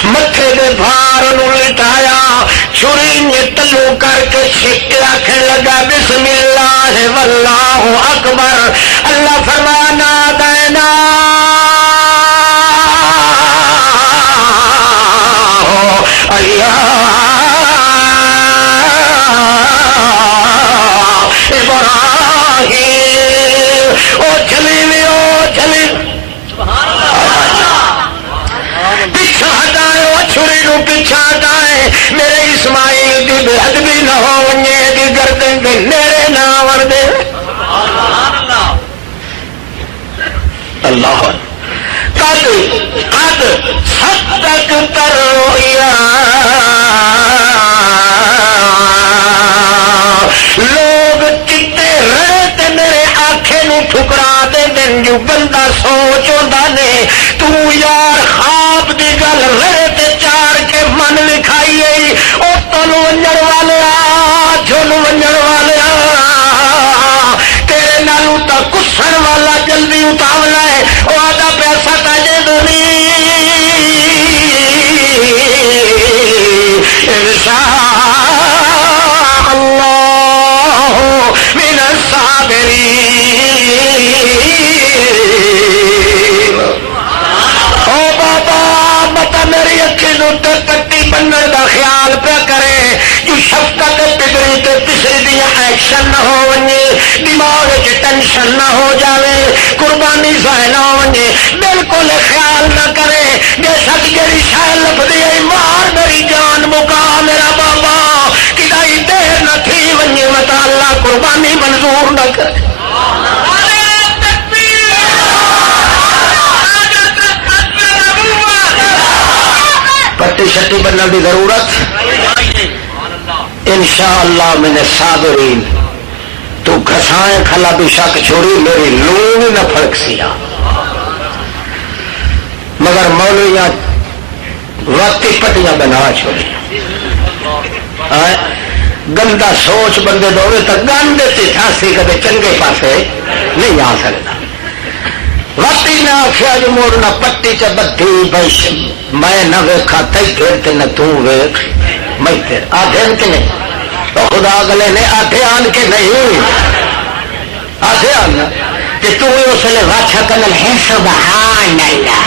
متھے دے بھار نو لٹایا چھری نے تلو کر کے چھک آخر لگا بسم اللہ واللہ اکبر اللہ فرمانا دینا پیچھا ہٹائے میرے اسماعیل کی بے ادبی نہ ہو دی گردن کے نیڑے نہ آور دے اللہ قد صدق ترویا لوگ چٹے رہے تے میرے آنکھیں نو ٹھکرا دے دن جو بندہ سوچ ہوندا نے تو یار خواب دی گل رہے تے چار کے من لکھائیے او تن ونجڑ والے جھن ونجڑ والے تیرے نالو تا کسن والا جلدی اتاولا ہے او آدھا پیسہ تاجے دونی انشاء اللہ من الصابرین او بابا متا میری اکھی نوتے پٹی بننے دا خیال پہ کرے جو شفقت پدری تے تیسری دیا ایکشن نہ ہو ونجے دماغ کی ٹینشن نہ ہو جاوے قربانی ضائع نہ ونجے بالکل خیال نہ کرے بے شک جیڑی شاہ لفظی مار میری جان مکا میرا بابا کدائی دیر نہ تھی ونجے متا اللہ قربانی منظور نہ کرے پٹی شٹی بننے کی ضرورت انشاءاللہ من الصابرین گھسائیں کھلا بھی شک چھوڑی میری لوں بھی نہ فرق سیا مگر مولویاں واقعی پٹیاں بنا چھوڑی گندا سوچ بندے دوڑے تو گندے تھاسی کدے چنگے پاسے نہیں آ سکتا واقعی نہ آخیا جو موڑ نہ پٹی چ بدھی بش میں نہ ویکھا تئی پھر نہ تو ویکھ میں پھر آدھے کہ نہیں تو خدا گلے نے آدھے آن کے نہیں آدھے آن کہ تو اس لیے واچھا کنل ہے سبحان اللہ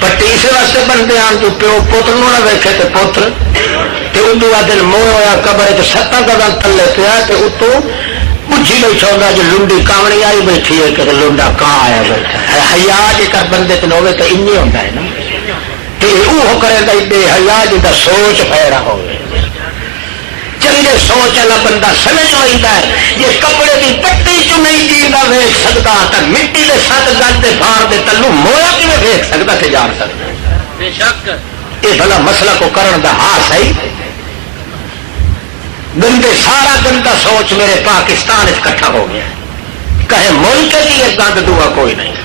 پٹی اس واسطے بنتے ہیں تو پیو پوتر نہ ویکھے تو پوتر اندو دن منہ ہوا قبر ستاں قدم تھلے پیا اتو بجھی نہیں چاہتا جو لنڈی کامڑی آئی بیٹھی ہے کہ لنڈا کہاں آیا بیٹھا ہے حیا جی کر بندے تو ہوے تو ان ہوتا ہے نا وہ کرے بے حیا جی کا سوچ پیرا ہو چنگے سوچ والا بندہ سمجھ لینا ہے جی کپڑے کی پٹی چ نہیں جینا ویک سکتا تو مٹی کے سات گل کے بار دے تلو مویا کیون ویک سکتا کہ جان سکتا بے شک یہ بھلا مسئلہ کو کرن دا ہاں صحیح گندے سارا گندا سوچ میرے پاکستان اکٹھا ہو گیا کہیں ملک کی یہ گند دعا کوئی نہیں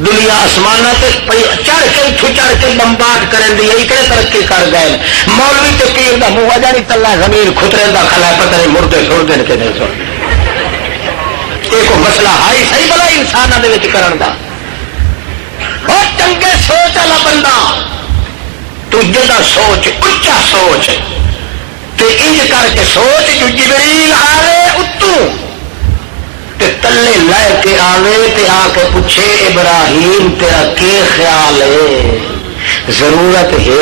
دنیا آسمان چڑھ کے بمبارڈ کریں دی اتنے ترقی کر گئے مولوی تے پیر دا منہ وجہ نہیں تلا زمین خطرے دا کھلا پتہ نہیں مردے چھوڑ دین کے نہیں سن یہ کوئی مسئلہ ہائی صحیح بلا انسانوں دے وچ کرن دا اور چنگے سوچ والا بندہ تو جدا سوچ اچا سوچ تے انج کر کے سوچ جو جبریل آوے اتوں تے تلے لے کے آوے تے آ کے پوچھے ابراہیم تیرا کے خیال ہے ضرورت ہے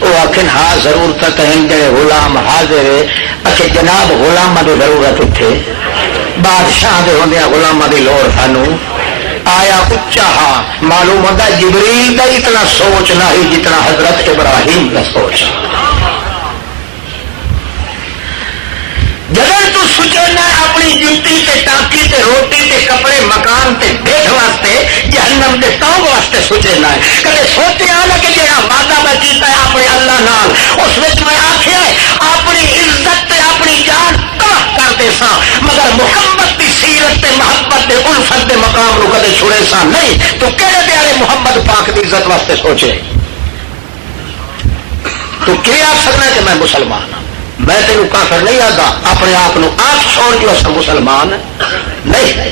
وہ آخر ہاں ضرورت ہے غلام حاضر ہے اچھا جناب غلامہ کی ضرورت اتنے بادشاہ دے ہوندے غلامہ کی لوڑ سانو آیا اچا ہاں معلوم ہوتا جبریل کا اتنا سوچ نہ ہی جتنا حضرت ابراہیم کا سوچ جب تو سوچنا اپنی جوتی تے ٹانکی تے روٹی تے کپڑے مکان تے بیٹھ واسطے جہنم دے تاؤ واسطے سوچنا ہے کدے سوچیا نہ کہ جہاں وعدہ میں کیتا ہے اپنے اللہ نال اس وچ میں آکھیا ہے اپنی عزت تے اپنی جان تباہ کر دے سا مگر محمد دی سیرت تے محبت تے الفت دے مقام نو کدے چھوڑے سا نہیں تو کہڑے پیارے محمد پاک دی عزت واسطے سوچے تو کیا سکنا ہے کہ میں مسلمان ہوں میں تینوں کافر نہیں آتا اپنے آپ کو آپ چھوڑ جو اصل مسلمان نہیں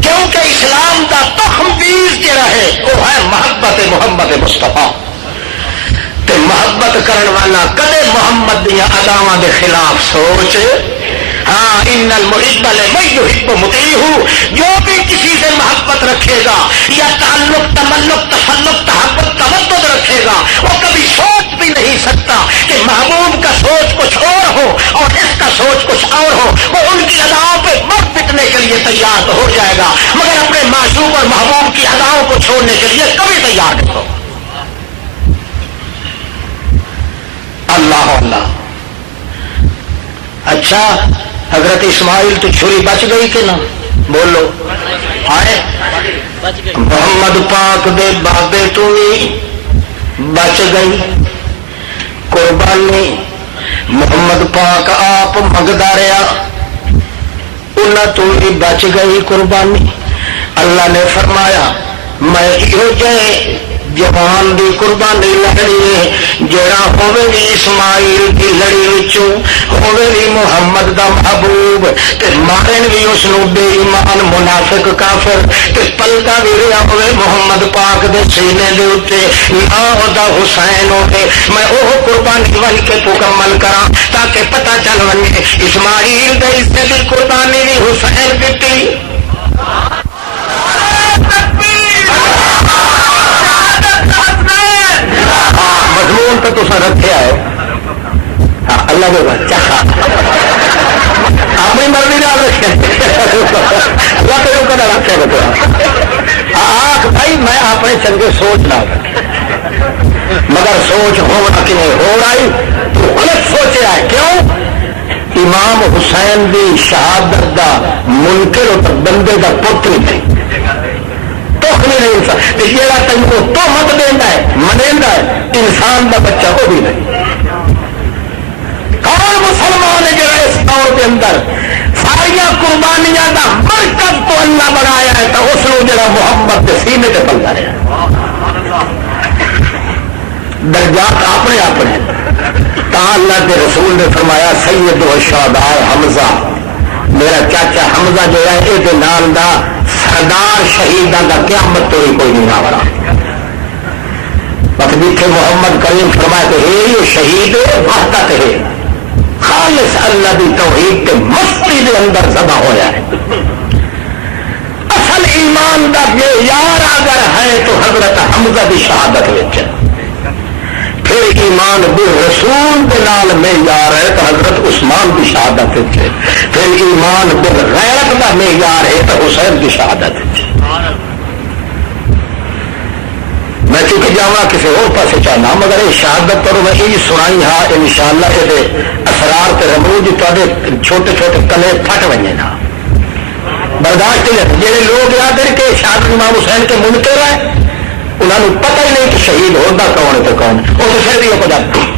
کیونکہ اسلام کا تخم بیج جڑا ہے وہ ہے محبت محمد مصطفیٰ تے محبت کرن والا کدے محمد دیا اداواں دے خلاف سوچ ہاں ان المحب لمن یحب مطیع جو بھی کسی سے محبت رکھے گا یا تعلق تملق تفلق تحبت تودد رکھے گا وہ کبھی سوچ بھی نہیں سکتا کہ محبوب کا سوچ کچھ اور ہو اور اس کا سوچ کچھ اور ہو وہ ان کی اداؤں پہ مر پٹنے کے لیے تیار تو ہو جائے گا مگر اپنے معشوق اور محبوب کی اداؤں کو چھوڑنے کے لیے کبھی تیار نہیں ہوگا اللہ اللہ اچھا حضرت اسماعیل تو چھری بچ گئی کہ نہ بولو آئے محمد پاک دے بابے تو بھی بچ گئی قربانی محمد پاک آپ منگدا رہا انہاں تو بھی بچ گئی قربانی اللہ نے فرمایا میں یہ جائے جوان دی قربانی لڑنی ہے جڑا ہوے گی اسماعیل کی لڑی وچوں ہوے گی محمد دا محبوب تے مارن بھی اس نو بے ایمان منافق کافر تے پلکا بھی رہا ہوے محمد پاک دے سینے دے اوتے نہ ہودا حسین ہوے میں وہ قربانی ون کے مکمل کراں تاکہ پتہ چل ونے اسماعیل دے حصے دی قربانی بھی حسین دتی مضمون تو تصا رکھا ہے ہاں اللہ کے بچہ اپنی مرضی نہ رکھے اللہ کے اوپر رکھے بتا آخ بھائی میں اپنے چنگے سوچ نہ مگر سوچ ہونا کہ نہیں ہو رہی تو غلط سوچا ہے کیوں امام حسین دی شہادت دا منکر اور بندے دا پتر نہیں نہیں انسان جا تین کو تہمت دینا ہے منے ہے انسان کا بچہ وہ بھی نہیں کون مسلمان ہے جو اس دور کے اندر ساریا قربانیاں کا مرکز تو اللہ بنایا ہے تو اس نے جڑا محمد کے سینے سے پل رہا ہے. درجات اپنے اپنے تا اللہ کے رسول نے فرمایا سید و شہداء حمزہ میرا چاچا حمزہ جو ہے یہ نام دا سردار شہیداں کا قیامت تو کوئی نہیں آ رہا. بس جتنے محمد کریم فرمایا کہ یہ شہید وحدت ہے خالص اللہ کی توحید کے مستی کے اندر سدا ہوا ہے. اصل ایمان کا معیار اگر ہے تو حضرت حمزہ کی شہادت وچ پھر ایمان بالرسول کے نال معیار ہے تو حضرت عثمان کی شہادت ہے. پھر ایمان بالغیرت کا معیار ہے تو حسین کی شہادت ہے. میں چونکہ جاؤں کسی اور پاس چاہنا مگر یہ شہادت کرو میں یہ سنائی ہاں انشاءاللہ یہ اسرار تے رموز تے چھوٹے چھوٹے کلے پھٹ وجے نا برداشت نہیں. جہے لوگ یاد ہیں کہ شہادت امام حسین کے منکر ہیں انہوں نے پتہ ہی نہیں کہ شہید ہوتا کون ہے تو کون ہے وہ تو پھر بھی وہ جاتے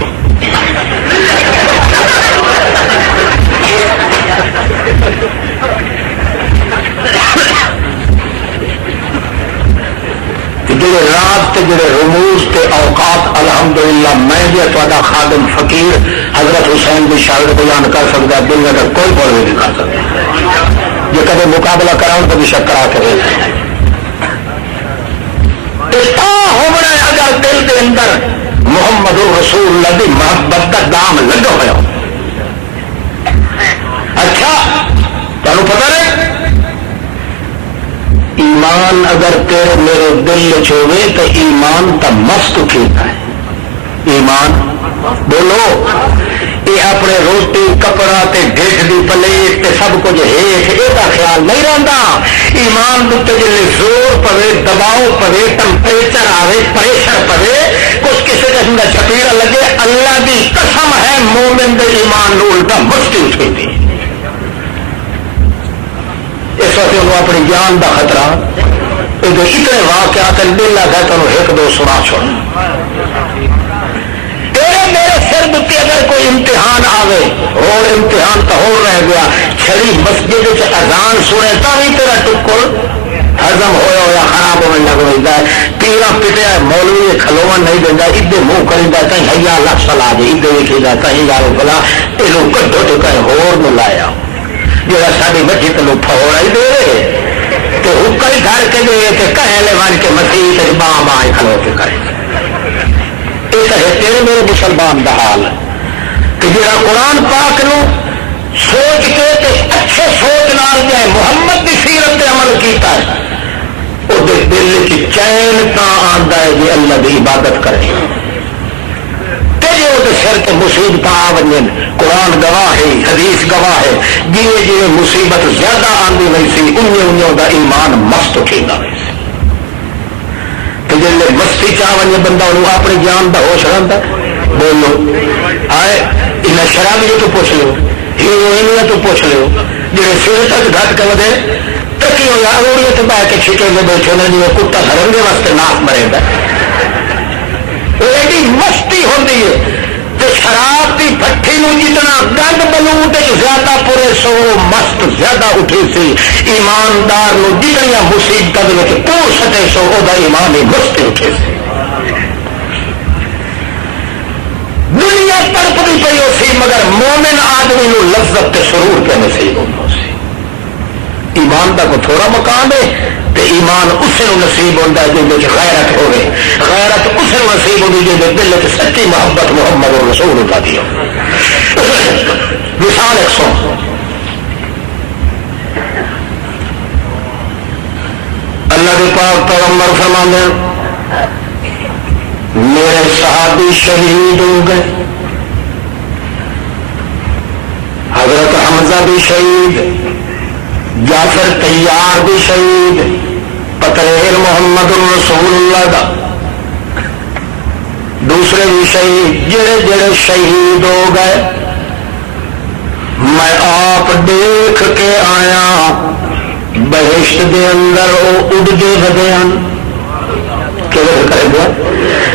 جڑے رات کے جڑے رموز کے اوقات الحمدللہ میں جو تا خادم فقیر حضرت حسین کی شاگرد بیان کر سکتا دل اگر کوئی بول نہیں کر سکتا جو کبھی مقابلہ کراؤں تو بھی شک کرا کے ہونا اگر دل کے اندر محمد رسول اللہ کی محبت کا دام لگا ہوا. اچھا تمہیں پتا نہیں ایمان اگر تیرے میرے دل چوے تو ایمان کا مست اٹھتا ہے. ایمان بولو یہ اپنے روٹی کپڑا تے ڈیٹ دی پلیٹ تے سب کچھ ہیٹ یہ خیال نہیں رہتا. ایمان جی زور پوے دباؤ پوے ٹمپریچر آئے پریشر پوے کچھ کسی قسم کا چپیڑا لگے اللہ کی قسم ہے مومن دے ایمان نو الٹا مستی اٹھے تھی. اس وقت وہ اپنی جان کا خطرہ اتنے واقعات دل آتا تو ایک دو سنا چھوڑ. میرے سر دے اگر کوئی امتحان آوے اور امتحان تو ہو رہ گیا چھڑی مسجد اذان سنے بھی تیرا ٹکر ہزم ہوا خراب ہونے لگ رہا ہے. پیرا پٹیا مولوی کھلوا نہیں دینا ادھر منہ کری کہیں ہیا لفظ لا دے ادھر ویکھی کہیں یارو بلا یہ کڈو ٹکا ہور لایا جا ساری مٹھی تینوں پھوڑا ہی دے تو حکا ہی گھر کے دے کہ کہلے بن کے مسیح باں باں کھلو کے کرے. تیرے میرے مسلمان کا حال ہے کہ جا قرآن پاک نو سوچ کے اچھے سوچ نال جائے محمد کی سیرت پہ عمل کیتا ہے وہ دل کی چین تا آتا ہے جی اللہ کی عبادت کرے جی وہ سر کے مصیبت آ ون قرآن گواہ ہے حدیث گواہ ہے جی جی مصیبت زیادہ آتی نہیں سی انہیں کا ایمان مست اٹھا نہیں سی. جی مستی چاہ ونجے بندہ انہوں اپنی جان کا ہوش رہتا بولو آئے ان شرابی تو پوچھ لو ہیروئن تو پوچھ لو جی سر تک گھٹ کر دے تکی ہو روڑی بہ کے چھٹے میں بیٹھے نے جی کتا سرن کے واسطے ناک مرے گا ایڈی مستی ہوتی ہے. شراب کی بھٹی نو جتنا گند بلوٹ زیادہ پورے سو مست زیادہ اٹھی سی ایماندار نو جتنی مصیبت پور سٹے سو وہ ایمان ہی مست اٹھے سی. دنیا تڑپتی پی ہو سی مگر مومن آدمی نو لذت تے سرور کے نصیب ہوتا سی. ایمان کا کوئی تھوڑا مقام ہے تو ایمان اسے نصیب ہوتا ہے جن غیرت ہوئے غیرت اسے نصیب ہوتی جن دل سے سچی محبت محمد رسول اللہ دی. مثال 100 اللہ کے پاک پیغمبر فرماتے ہیں میرے صحابی شہید ہو گئے. حضرت حمزہ بھی شہید جعفر طیار بھی شہید پتریر محمد رسول اللہ کا دوسرے بھی شہید جڑے جڑے شہید ہو گئے میں آپ دیکھ کے آیا بہشت دے اندر وہ اڑتے بدے کرے گا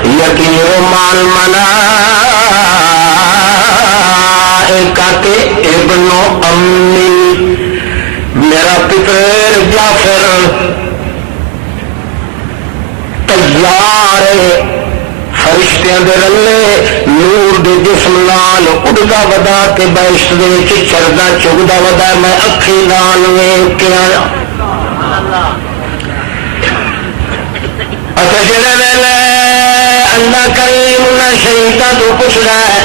یقین مال منا امی، میرا پتر جعفر تیار فرشتیاں دے رلے نور دے جسم نال اڑدا ودا کے بہشت دے وچ چردا چگدا ودا میں اکھی نال ویکھ کے آیا. اچھا جڑے ویلے اللہ کریم نے شہیداں تو پوچھنا ہے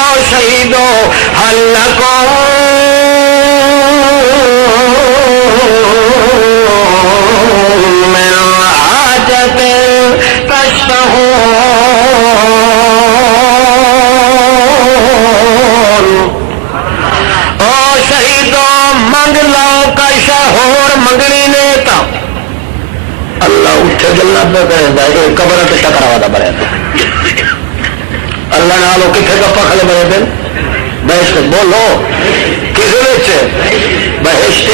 او شہیدو حل لکم من حاجت تشتہون، او شہیدو منگ لو کش ہور منگنی نے تا اللہ اٹھے گلا پہ کرے قبر سے ٹکرا وا بڑے اللہ نالو کتنے گپا کھلے بڑے دن بہشت بولو کسی بہشت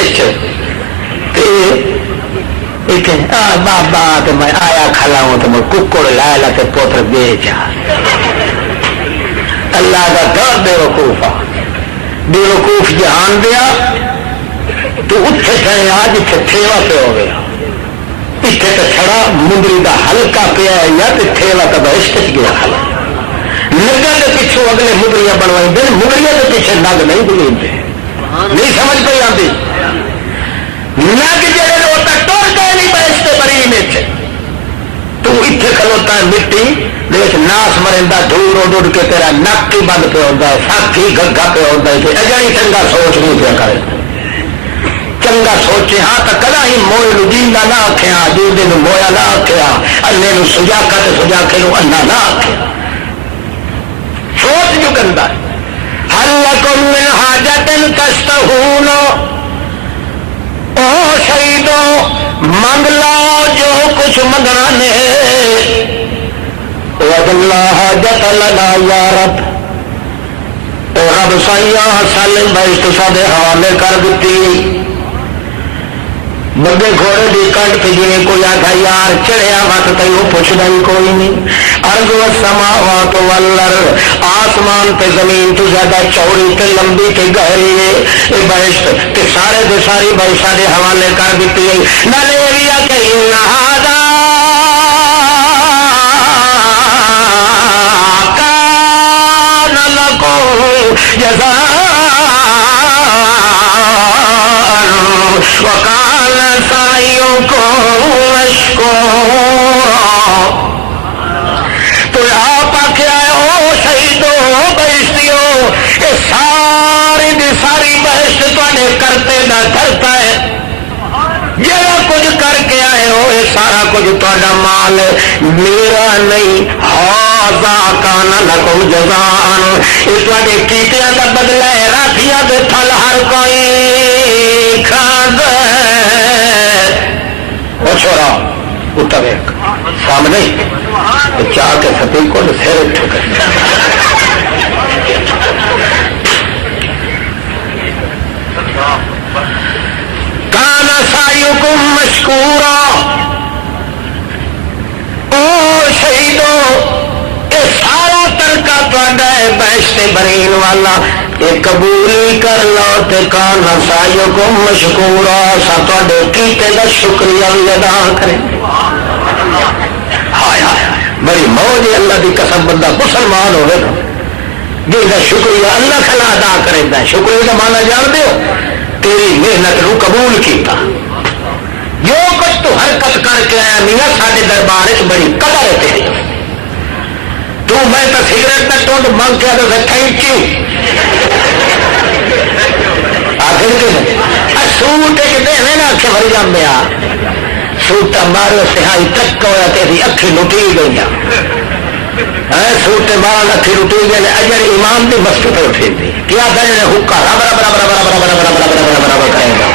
بابا تو میں آیا کھلا ہوں تو میں ککڑ لا لا کے پوتر بیچا. اللہ کا ڈر بے وقوف آ بے وقوف جہان دیا تو اتنے کھڑے آ جتنے تھیوا پہ ہو گیا اتنے تو چھڑا مندری کا ہلکا پیا یا تو تھیوا کا بہشت گیا کھلا نگا کے پیچھوں اگلے مدریاں بنوائی دیں مدریاں کے پیچھے نگ نہیں بنتے نہیں سمجھ پہ آتی نگ جہے وہ تک ٹور گئے نہیں بہشتے بری میں تو اتنے کھلوتا ہے مٹی دیکھ ناس مرندا دور اڈ اڈ کے تیرا نک ہی بند پہ ہوتا ہے ساتھ ہی گگا پہ ہوتا ہے کہ اجڑی چنگا سوچ نہیں پیا کرے چنگا سوچے ہاں تو کدا ہی موئے نو جیندا نہ آخیا جیندے نو مویا نہ آخیا انے نو سجاکا تے سجاکے نو انا نہ آخیا سوچ جو گندا ہے. حل لکم من حاجت تشتہون، او شہیدو منگ لو جو کچھ منگنا نے وَإِنَّ اللَّهَ حَاجَةَ لَنَا يَا رَبِّ، او رب سائیاں سال بہشت سادے حوالے کر دیتی. بندے گھوڑے دی کنڈ پہ جی کوئی آخا یار چڑھیا وقت تھی وہ پوچھنا ہی کوئی نہیں. ارض والسماوات والارض، آسمان تے زمین تو زیادہ چوڑی تے لمبی تے گہری ہے یہ بہشت تے سارے دے ساری بہشت دے حوالے کر دیتی ہے. نالے یہ بھی آ کہ ان ھذا کان لکم جزاء وکان سعیکم مشکورا. تو آپ آخیا او شہیدو بہشتیو یہ ساری دی ساری بہشت تے کرتے نہ کرتا ہے جہاں کچھ کر کے آئے ہو یہ سارا کچھ تا مال میرا نہیں. ھذا کان لکم جزاء، یہ تے کیتیاں کا بدلہ ہے. راتیاں دے پھل ہر کوئی کھاندا وہ چھوڑا اتر ایک سامنے چاہ کے ستی کو سیر اٹھ کر کان سعیکم مشکورا. او شہیدو یہ سارا ترکا تھوڑا ہے بہشت برین والا یہ قبول کر لو تے کان سعیکم مشکورا سا تھوڑے کیتے دا شکریہ بھی ادا کریں. ہائے ہائے بڑی موج اللہ دی قسم بندہ مسلمان ہوئے نا جس کا شکریہ اللہ کھلا ادا کرے گا. شکریہ کا مانا جان دیو تیری محنت نو قبول کیتا جو کچھ تو حرکت کر کے آیا میاں سارے دربار بڑی قدر ہے تیری. تو میں تو سگریٹ کا ٹونڈ مانگ کے تو تھینک یو آخر کے سوٹ ایک دے نا آخر بھری جام دیا سوٹا مارو سہائی تک ہوا تیری اکھی لٹی گئی سوٹ مارا اکھی لٹی گئی اجر امام دی مسجد پہ اٹھی تھی کیا کرے حکا ربر برابر برابر برابر برابر برابر کرے گا.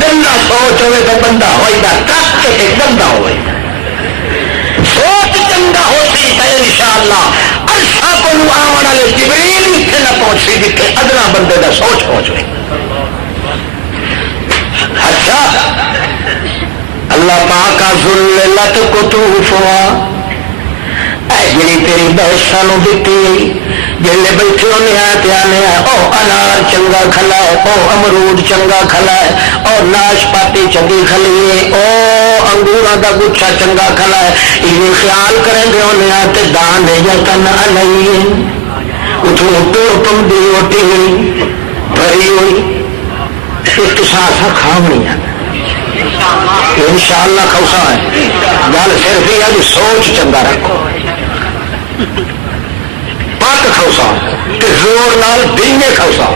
گندا سوچ ہوئے تو بندہ ہوئے گا تک کے گندا ہوئے گا. سوچ چنگا ہوتی ہے انشاءاللہ عرشہ کو آنے والے جبریل اتنے نہ پہنچی جتنے ادنا بندے کا سوچ پہنچے. اچھا اللہ پاک ذلت قطوفها جی تیری بحث سانو دیتی جلے بیٹھے ہونے آنے او انار چنگا کھلا ہے، او امرود چنگا کھلا ہے، او ناشپاتی چنگی کھلی ہے، او انگوراں دا گچھا چنگا کھلا ہے، یہ خیال کریں گے ہونے آتے دان یا تن علیہ اتوں ٹوڑ پم دی روٹی ہوئی بھری ہوئی ایک ساسا کھاونی ہے انشاءاللہ کھوسا ہے گل صرف یہ ہے سوچ چنگا رکھو پت کھوسا زور نال دل میں کھوسا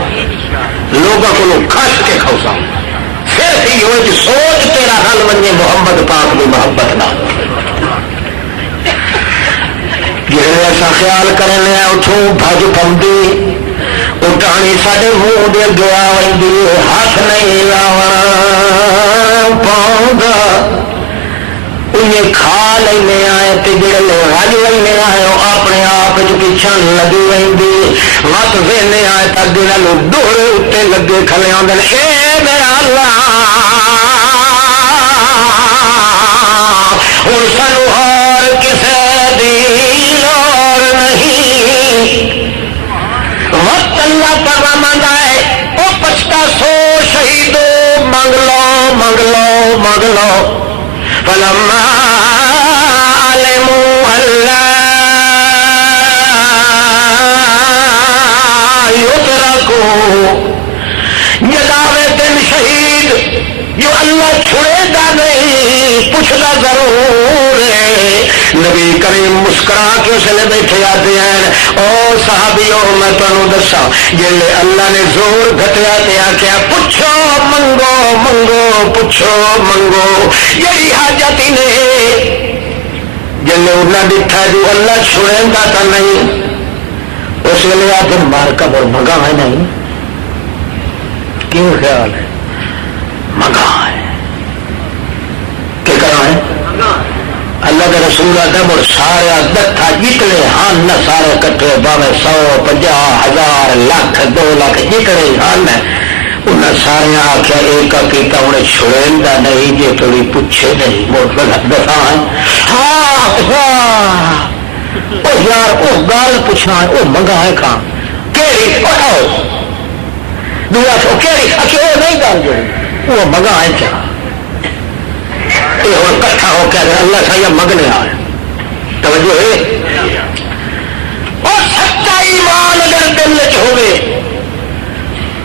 لوگوں کو کھس کے کھوسا صرف یہ ہوئے کہ سوچ تیرا حل بنے محمد پاک کی محبت نہ جی ایسا خیال کرنے اتوں بج پی اٹھانی سارے منہ دے گیا ہاتھ نہیں لاوا پاؤں انہیں کھا لینے آئے تے جڑے رج لینے آئے وہ اپنے آپ پیچھا لگی رہی مت وینے آئے تک دنوں ڈوڑے اتنے لگے کھلے آدھے اے میرا اللہ ہوں سانو اور کسے دی لوڑ نہیں وقت اللہ پروا مانگا ہے وہ پچھتا سو شہیدو منگ لو منگ لو منگ لو فلما علموا اللہ یترکوا جداوے دن شہید جو اللہ چھڑے گا نہیں پوچھنا ضرور ہے نبی کریم مسکرا کے اس نے بیٹھے آتے ہیں او صحابیوں میں تمہیں دسا جلے اللہ نے زور گھٹیا تے آخیا پوچھو منگو منگو پوچھو منگو یہی حاجت ہی نے جلے انہیں ڈٹھا جو اللہ چھڑے گا تو نہیں اس لیے آپ مار قبر منگا ہے نہیں کیوں خیال ہے منگا ہے کیا کرنا ہے اللہ کے رسول ادب اور سارے دتھا جتنے ہن سارے کٹھے باوے 150,000 لاکھ 2 لاکھ جتنے ہن انہیں سارے آخیا ایک کیتا انہیں چھڑیندا نہیں جی تھوڑی پوچھے نہیں موٹ دفاع ہاں وہ یار وہ گال پوچھنا ہے وہ منگا ہے کہاں کہڑی دعا سو کہڑی اچھا وہ نہیں گال جو وہ منگا ہے کیا اور کٹھا ہو کے اللہ سا مگنے آئے توجہ ہے اور سچا ایمان اگر دل ہوئے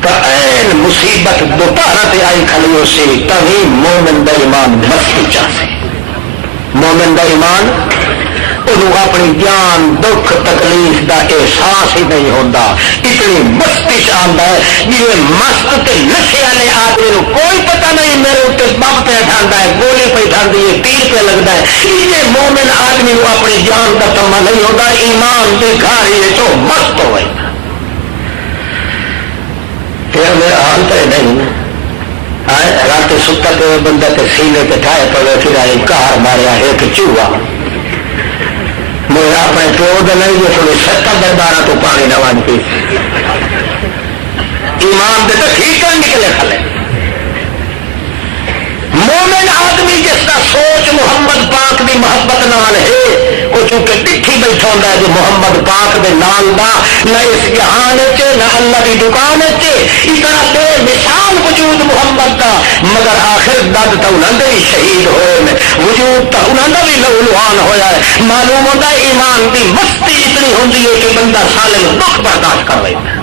تو این مصیبت دوپہر پہ آئی کھلی سے تبھی مومن دا ایمان مست چاہے مومن دا ایمان انہوں اپنی جان دکھ تکلیف دا احساس ہی نہیں ہوتا اتنی مستی آتا ہے جی مست تے نشے والے آدمی کو کوئی پتہ نہیں میرے اتنے بم پہ اٹھاتا ہے گولی پہ اٹھاتی ہے تیر پہ لگتا ہے یہ مومن آدمی کو اپنی جان کا تما نہیں ہوتا ایمان کے گھر یہ تو مست ہوئے پھر میرا حال تو نہیں رات ستا پہ بندہ تے سینے پہ ٹھائے پڑے پھر آئے کار ماریا ایک چوہا میں اپنے پیو دے نہیں جو تھوڑے 70 تو پانی نہ ون پی ایمان دے تو ٹھیک کر نکلے کھلے مومن آدمی جس کا سوچ محمد پاک دی محبت نال ہے وہ چونکہ ٹکھی بیٹھا ہوتا ہے جو محمد پاک دے نال دا نہ اس جہان نہ اللہ کی دکان اتنا بے مثال وجود محمد کا مگر آخر دد تو انہوں نے بھی شہید ہوئے وجود تو انہوں نے بھی لہو لہان ہوا ہے معلوم ہوتا ہے ایمان کی مستی اتنی ہوتی ہے کہ بندہ سالے دکھ برداشت کر لیتا ہے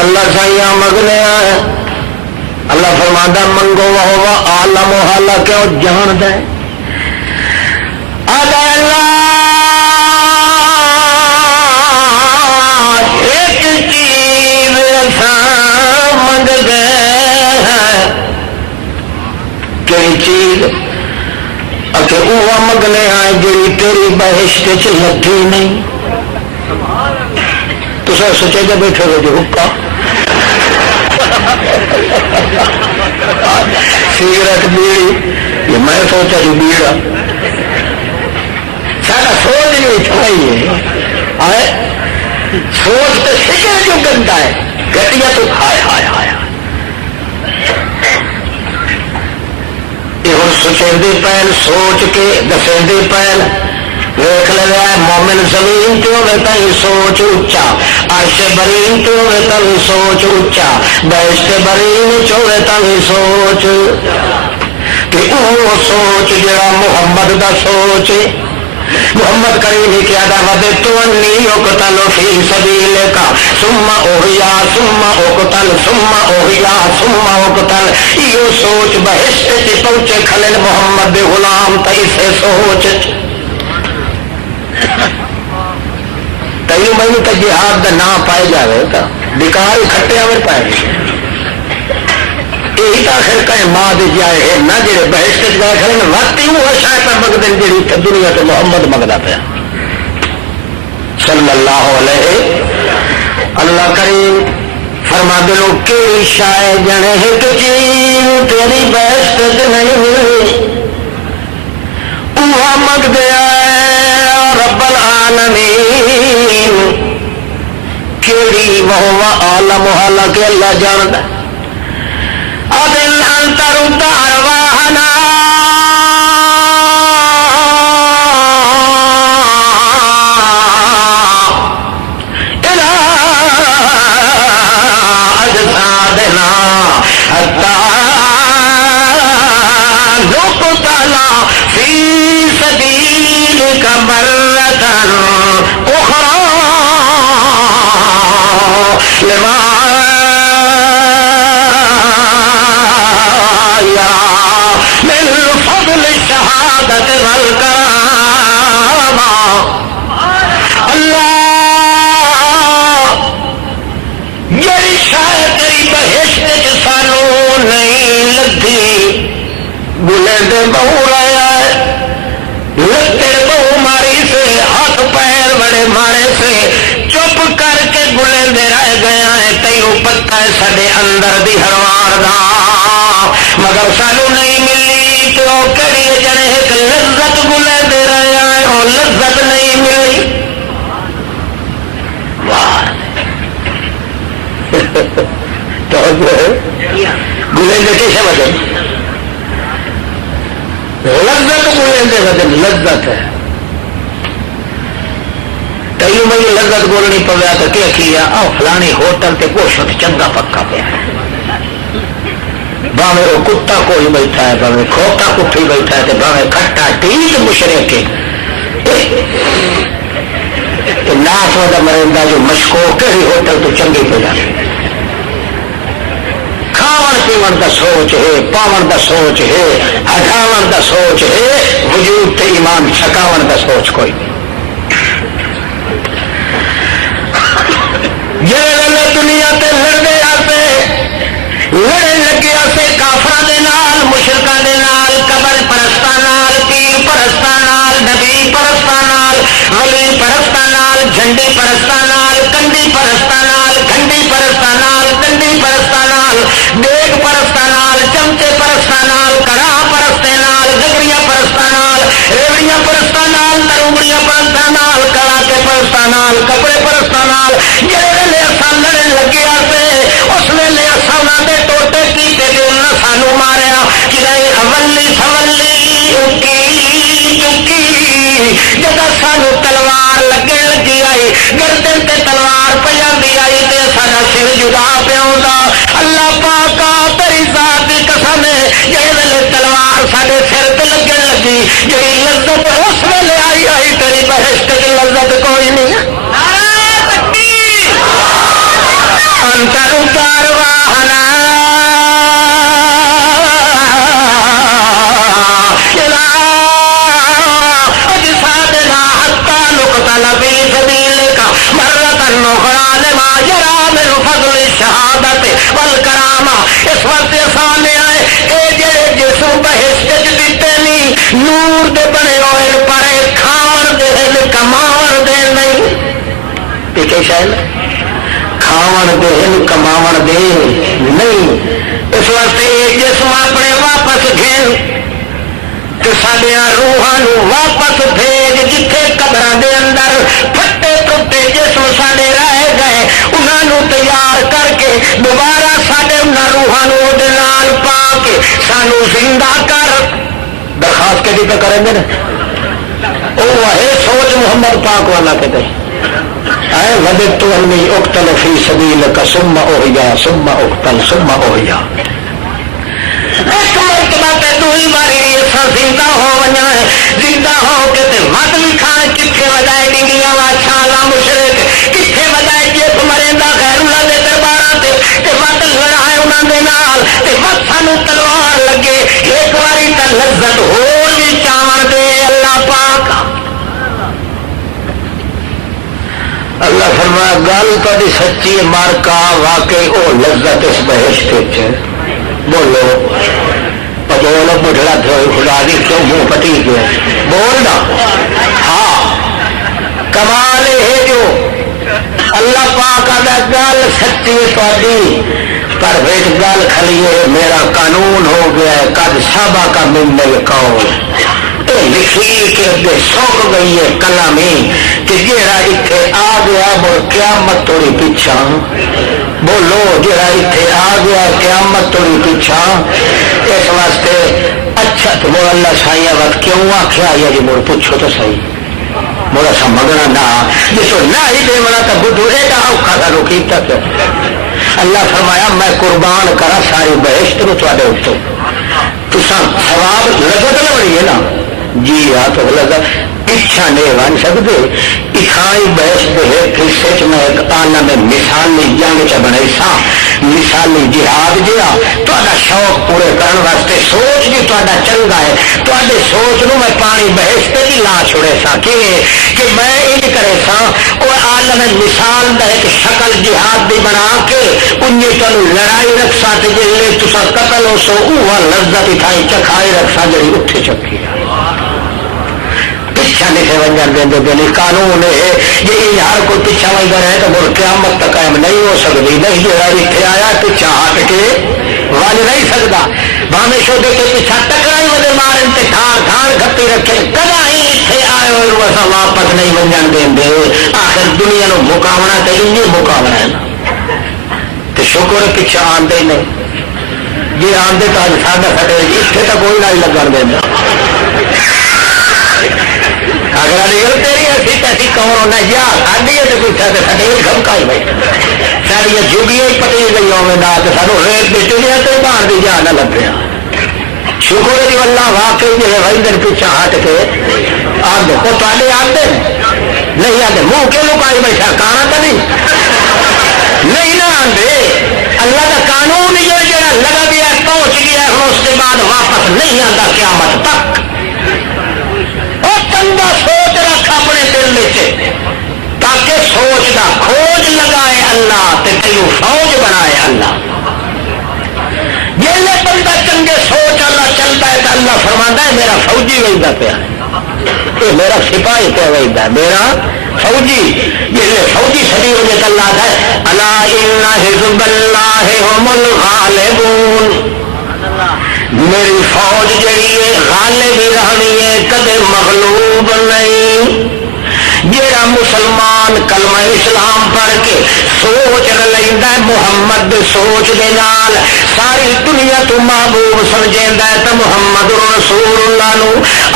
اللہ سائیاں مگنے آئے اللہ فرماتا منگو ہوا عالم و حالا کیوں جان دے اللہ ایک چیز منگ گئے ہیں کئی چیز اچھا وہ منگنے آئے جی تیری بہشت چ لگی نہیں تو سر سوچے جب بیٹھے ہو جو حکا سگریٹ بیڑی یہ میں سوچا جو بیڑا سارا سوچ نہیں چاہیے سوچ تو سکے جو گندا ہے گٹیا تو ہائے ہائے ہائے یہ ہوں سچے پہل سوچ کے دسے پہل ویخ لیا مومن زمین تے ہوے تھی سوچ اچا، عرش برین تے ہوے تھی سوچ اچا، بہشت برین چوے تھی سوچ کہ وہ سوچ جڑا محمد دا سوچ محمد کریم ہی کیا دعوت تو انی اقتل فی سبیلک ثم احیا ثم اقتل ثم احیا ثم اقتل، یہ سوچ بہشت چ پہنچے کھلے محمد دے غلام تے اسے سوچ تیو مینو تو جہاد کا نام پائے جائے تو بیکار کھٹیا میں پائے یہی تو آخر کہیں ماں دے جائے ہے نہ جڑے بہشت گئے کھڑے وقت ہی وہ شاید پر منگتے ہیں جی دنیا سے محمد منگتا پیا صلی اللہ علیہ اللہ کریم فرما دلو کہ شاید جنے ایک چیز تیری بہشت نہیں ملی وہ منگ دیا رب العالمین کیڑی وہ عالم حالا کہ اللہ جانتا اذن انت رد ارواحنا الى اجسادنا حتى نقتل في سبيلك مرة اخرى لما بہو رہا ہے لتے بہو ماری سے ہاتھ پیر بڑے مارے سے چپ کر کے گلے دے رہ گیا ہے تینوں پتہ ہے سڈے اندر دی ہروار دا مگر سانو نہیں ملی تو کہڑی جنے ایک لذت گلے دے رہا ہے وہ لذت نہیں ملی گلے دے کیسے وجہ لذت بولنے وزن لذت ہے تیو مجھے لذت بولنی پویا تو کیا کیا فلانی ہوٹل تے گوشت چنگا پکا پیا باوے وہ کتا کوئی بیٹھا ہے باوے کھوتا کٹھی بیٹھا ہے باوے کھٹا ٹیٹ مشرق ناس والا مرندہ جو مشکو کہڑی ہوٹل تو چنگی پہ کھاون پیون دا سوچ ہے پاون دا سوچ ہے ہٹاون دا سوچ ہے وجود تے ایمان چھکاون دا سوچ کوئی جڑے دنیا تے لڑنے آتے لڑے لگے آتے کافراں دے نال مشرکاں دے نال قبر پرستاں نال پیر پرستاں نال نبی پرستاں نال ولی پرستاں نال جھنڈی پرستاں نال کنڈی پرستاں نال گھنڈی پرستاں نال ڈنڈی پرستاں نال دیگ پرستاں نال چمچے پرستاں نال کڑاہ پرستے نال گگریاں پرستاں نال ریوڑیاں پرستاں نال تروڑیاں پرستاں نال کڑاکے پرستاں نال کپڑے پرستاں نال جڑے ویلے اساں لڑن لگے آتے اس ویلے اساں انہاں دے ٹوٹے کیتے تے انہاں سانو ماریا کہ اولی سولی چکی چکی جدا سانو تلوار لگے لگی آئی گردن تے تلوار پجاندی آئی تے سارا سر جدا پیاوندا اللہ پاکا تیری ذات دی قسم ہے جڑے ویلے تلوار ساڈے سر تے لگن لگی جڑی لذت اس ویلے آئی آئی تیری بہشت دی لذت کوئی نہیں نعرہ تکبیر انتر اتار واہنا اجسادنا حتی نقتل فی سبیلک مرۃ اخری لما جرى من فضل الشہادت والکرامہ اس وقت سامنے آئے اے جڑے جسم بہشت دیتے نہیں نور دے بنے ہوئے پرے کھاون دے کماون دے نہیں پیچھے شاید کھاون دے کماون دے نہیں اس وقت یہ جسم اپنے واپس گھن کہ سڈیا روحاں واپس بھیج جتھے قبراں دے اندر پھٹے ٹوٹے جسم ساڈے رہ گئے انہاں تیار کر کے دوبارہ ساڈے انہاں روحاں دے نال پا کے سانو زندہ کر بکواس کے پہ کریں گے نا وہ ہے سوچ محمد پاک والا کہتے اے وددت انی اقتل فی سبیلک ثم احیا ثم اقتل ثم احیا ایک مرتبہ تے دوئی باری ایسا زندہ ہو ونیا ہے زندہ ہو کے تے وقت بھی کھان کتھے وجائے ڈنگیاں وا چھالا مشرک کتھے وجائے جیپ مریندا غیر اللہ دے درباراں تے وقت لڑائے انہاں دے نال تے وقت سانو تلوار لگے ایک باری تے لذت ہور بھی چاون دے اللہ پاک اللہ فرمایا گل تہاڈی سچی مارکا واقعی او لذت اس بہشت وچ بولو بولو بڑھڑا تھو خدا دی کیوں منہ پٹی گیا بولنا ہاں کمال ہے جو اللہ پاک آدھا گل سچی تھوڑی پر ایک گل کھلی ہے میرا قانون ہو گیا ہے قد سبا کا من القول لکھی کہ اگے سوک گئی ہے کلامی کہ جیڑا اتنے آ گیا وہ قیامت توڑی پیچھا بولو جیڑا اتنے آ گیا قیامت توڑی پیچھا اس واسطے اچھا تو وہ اللہ سائیہ وقت کیوں آخیا یا جی مڑ پوچھو تو صحیح مولا سا مگنا نہ جس کو نہ ہی دے منا تو بدھو ایڈا اوکھا تھا روکی تک اللہ فرمایا میں قربان کرا ساری بہشت نو تواڈے اوپر تساں ثواب لذت نہ بڑی ہے نا جی ہاں تو لگا پیچھا نہیں بن سکتے اکھائی بحث دے قصے میں ایک عالم مثالی جنگ چ بنائی سا مثالی جہاد جہا تا شوق پورے کرنے واسطے سوچ بھی تا چنگا ہے تے سوچ نو میں پانی بحث پہ بھی لا چھوڑے سا کہ میں یہ کرے سا اور عالم مثال کا ایک شکل جہاد بھی بنا کے انہیں تمہیں لڑائی رکھسا تو جی تصا قتل ہو سو وہ لذت اتائی چکھائی رکھسا جی اتنے چکی پیچھا نہیں سے ونجن دیں دے قانون ہے یہ ہر کوئی پیچھا ونجن ہے تو مڑ قیامت تک قائم نہیں ہو سکتی نہیں جو اتنے آیا پیچھا ہٹ کے ول نہیں سکتا بھاوے شو دے کے پیچھا ٹکرائی وجہ مارن تے ٹھان ٹھان کھپی رکھے کدا ہی اتنے آئے ہوئے اصا واپس نہیں ونجن دیں دے آخر دنیا نو مقاونا تو انہیں مقاونا ہے تو شکر پیچھا آندے نہیں جی آندے تو اج ساڈا سٹے اتنے تو کوئی نہیں لگن دینا اگر نکل تیری اسی تیسی کون ہونا یا ساڈی ہے تو پوچھا تو سٹے کھمکائی بھائی ساریا جوگیاں پٹی گئی ہونے دا تو سانو ریت بھی چنیا تو باہر دی جا نہ لگ گیا شکر جی اللہ واقعی جو ہے بھائی دن پیچھا ہٹ کے آدھے وہ تے آتے نہیں آتے منہ کیوں لکائی بیٹھا کانا تو نہیں نہ آتے اللہ کا قانون جو جڑا لگا گیا پہنچ گیا اس کے بعد واپس نہیں آتا قیامت تک چنگا سوچ رکھ اپنے دل میں تاکہ سوچ کا کھوج لگائے اللہ تے تینوں فوج بنائے اللہ جیسے بندہ چنگے سوچ اللہ چلتا ہے تو اللہ فرماتا ہے میرا فوجی وجدا پیا ہے میرا سپاہی پہ وجدا ہے میرا فوجی جیسے فوجی سبھی وجہ اللہ ہے الا ان حزب اللہ هم الغالبون میری فوج جڑی ہے غالب ہی رہنی ہے کدے مغلوب نہیں جیڑا مسلمان کلمہ اسلام پڑھ کے سوچ لینا محمد سوچ دے نال ساری دنیا تو محبوب سمجھیندا ہے تو محمد رسول اللہ نو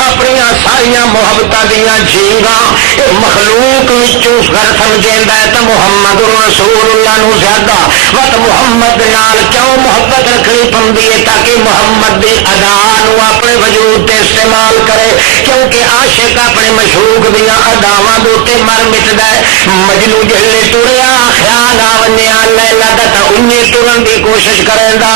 اپنی ساریا محبتاں دیاں جھینگاں اے مخلوق وچوں گھر سمجھیندا ہے تو محمد رسول اللہ نو زیادہ وقت محمد نال کیوں محبت رکھنی پوندی ہے تاکہ محمد دی ادا نو اپنے وجود تے استعمال کرے کیونکہ عاشق اپنے مشوق دیاں اداواں دوتے مر مٹدا ہے مجنو جلے ٹریا خیال آونیا لیلا دا تا انہیں ٹرن دی کوشش کریں دا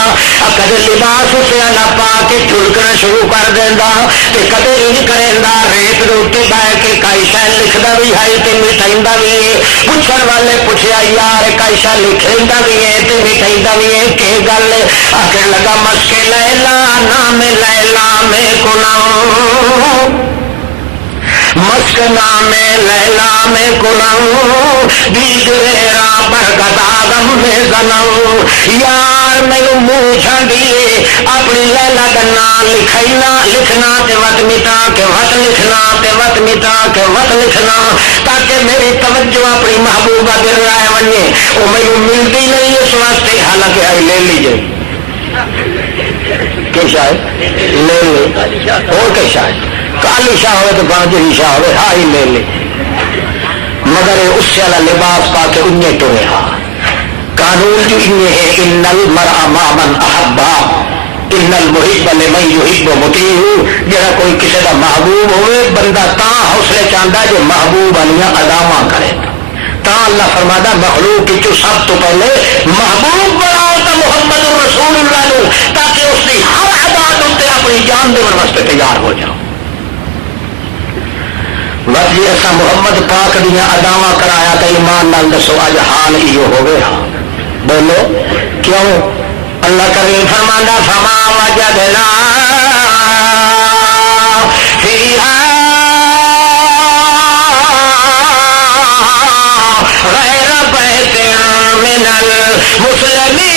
کدے لباس اسے نہ پا کے ٹھلکنا شروع کر دیندا تے کدے انج کریں دا ریت دے اوتے بیٹھ کے کئی شے لکھدا بھی ہے تے مٹھائندا بھی ہے پوچھن والے پوچھیا یار کئی شے لکھیندا بھی ہے تے مٹھائندا بھی ہے کہ گل آخر لگا مشک لیلا نام لیلا میں گناہ مشک نام لیلا میں گناہ دیگرے را برکت آدم میں زنم یار میں منہ چھندیے اپنی لیلا کا نام لکھنا تے وقت مٹا کے وقت لکھنا تے وقت مٹا کے وقت لکھنا تاکہ میری توجہ اپنی محبوبہ دل رائے ونجے وہ میرے ملتی نہیں اس واسطے حالانکہ آئی لے لیجئے کہ شاہ لے لے اور کہ شاہ کالی شاہ ہوئے تو بانجری شاہ ہوئے ہاں ہی لے لے مگر اس سے والا لباس پا کے انہیں ٹرے ہاں قانون جو انہیں ہے ان المرء مع من احبا ان المحب لمن یحب مطیع جڑا کوئی کسی کا محبوب ہوئے بندہ تا حوصلے چاہتا جو محبوب والیاں اداواں کرے تا اللہ فرماتا مخلوق کی سب تو پہلے محبوب بناؤ تو محمد رسول اللہ نو تاکہ اس کی ہر عبادت اتنے اپنی جان دے واسطے تیار ہو جاؤ بس جی ایسا محمد پاک دیا اداواں کرایا تو ایمان نال دسو اج حال یہ ہو گیا بولو کیوں اللہ کریم فرمانا فما وجدنا فیہا غیر بیت من المسلمین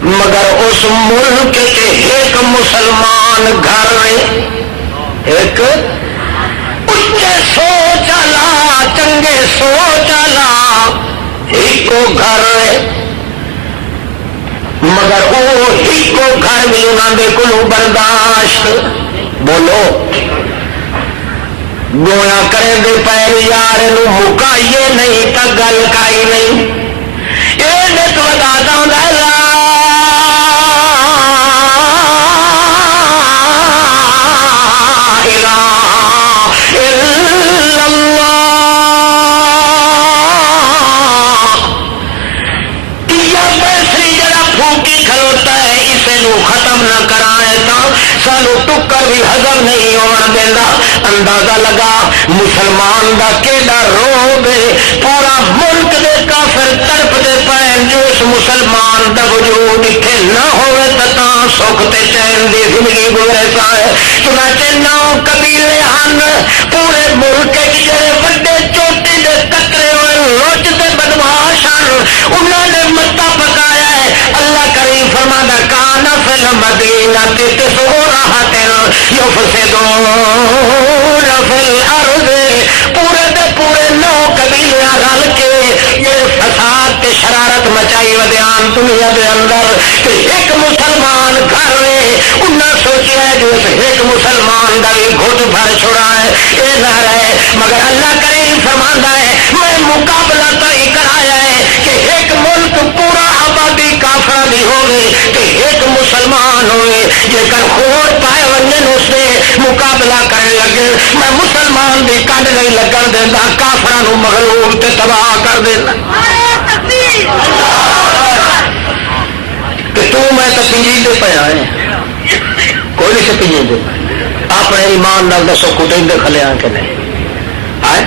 مگر اس ملک کے ایک مسلمان گھر ایک اچھے سوچ لا چنگے سوچ لا ایک گھر مگر وہ ایک گھر بھی انہوں نے کو برداشت بولو گویا کرے دے پیر یار مکائیے نہیں تو گل کائی نہیں یہ دیکھ بتاتا ہوں ختم نہ کرائے تو سانو ٹکر بھی ہضم نہیں ہونا دینا اندازہ لگا مسلمان دا کیڑا روب پورا ملک دے کافر تڑپ دے پے جو اس مسلمان دا وجود اتنے نہ ہوئے تا سکھ تے چین دی زندگی گزرتا ہے چنانچہ 9 قبیلے ہن پورے ملک جڑے وڈے چوٹی دے تکرے ہوئے لوچ دے بدماش ہن انہوں نے متا پکایا ہے اللہ کریم فرماتا کان فی المدینہ تسعون یفسدون فی الارض پورے دے پورے 9 قبیلے رل کے یہ فساد تے شرارت مچائی ودیان دنیا دے اندر کہ ایک مسلمان گھر انہیں سوچیا ہے جو ایک مسلمان کا بھی گھٹ بھر چھوڑا ہے یہ نہ رہے مگر اللہ کریم فرماتا ہے میں مقابلہ تو ہی کرایا ہے کہ ایک ملک پورا آبادی کافر بھی ہوگی کہ ایک مسلمان ہوئے جے کر خور پائے ونجن اس نے مقابلہ کرنے لگے میں مسلمان بھی کڈ نہیں لگن دینا کافروں مغلوب تے تباہ کر دینا کہ تو میں تو پنجیدے پہ آئے کوئی نہیں سے پنجیدے اپنے ایمان نال دسو کٹیں دے کھلے آن کے نہیں آئے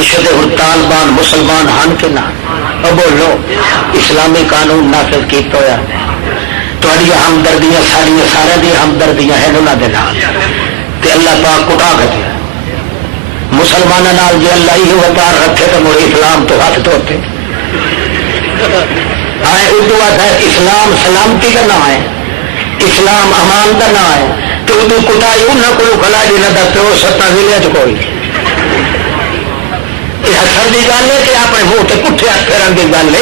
اشد طالبان مسلمان ہن کے نہ اور بولو اسلامی قانون نافذ کیتا ہوا تھوڑی ہمدردیاں ساریاں سارے دی ہمدردیاں ہیں انہوں نے نال تے اللہ پاک کٹا کے دیا مسلمانوں نال جے اللہ ہی وقار رکھے تو مڑے اسلام تو ہاتھ دھوتے آئے اردو ہے اسلام سلامتی کا نام ہے اسلام امان کا نام ہے تو اردو کٹائی انہوں کو کھلا جی نہ پیو 7 ضلع کوئی یہ حسن کی گل ہے کہ اپنے منہ سے پٹھے ہاتھ پھیرن کی گل ہے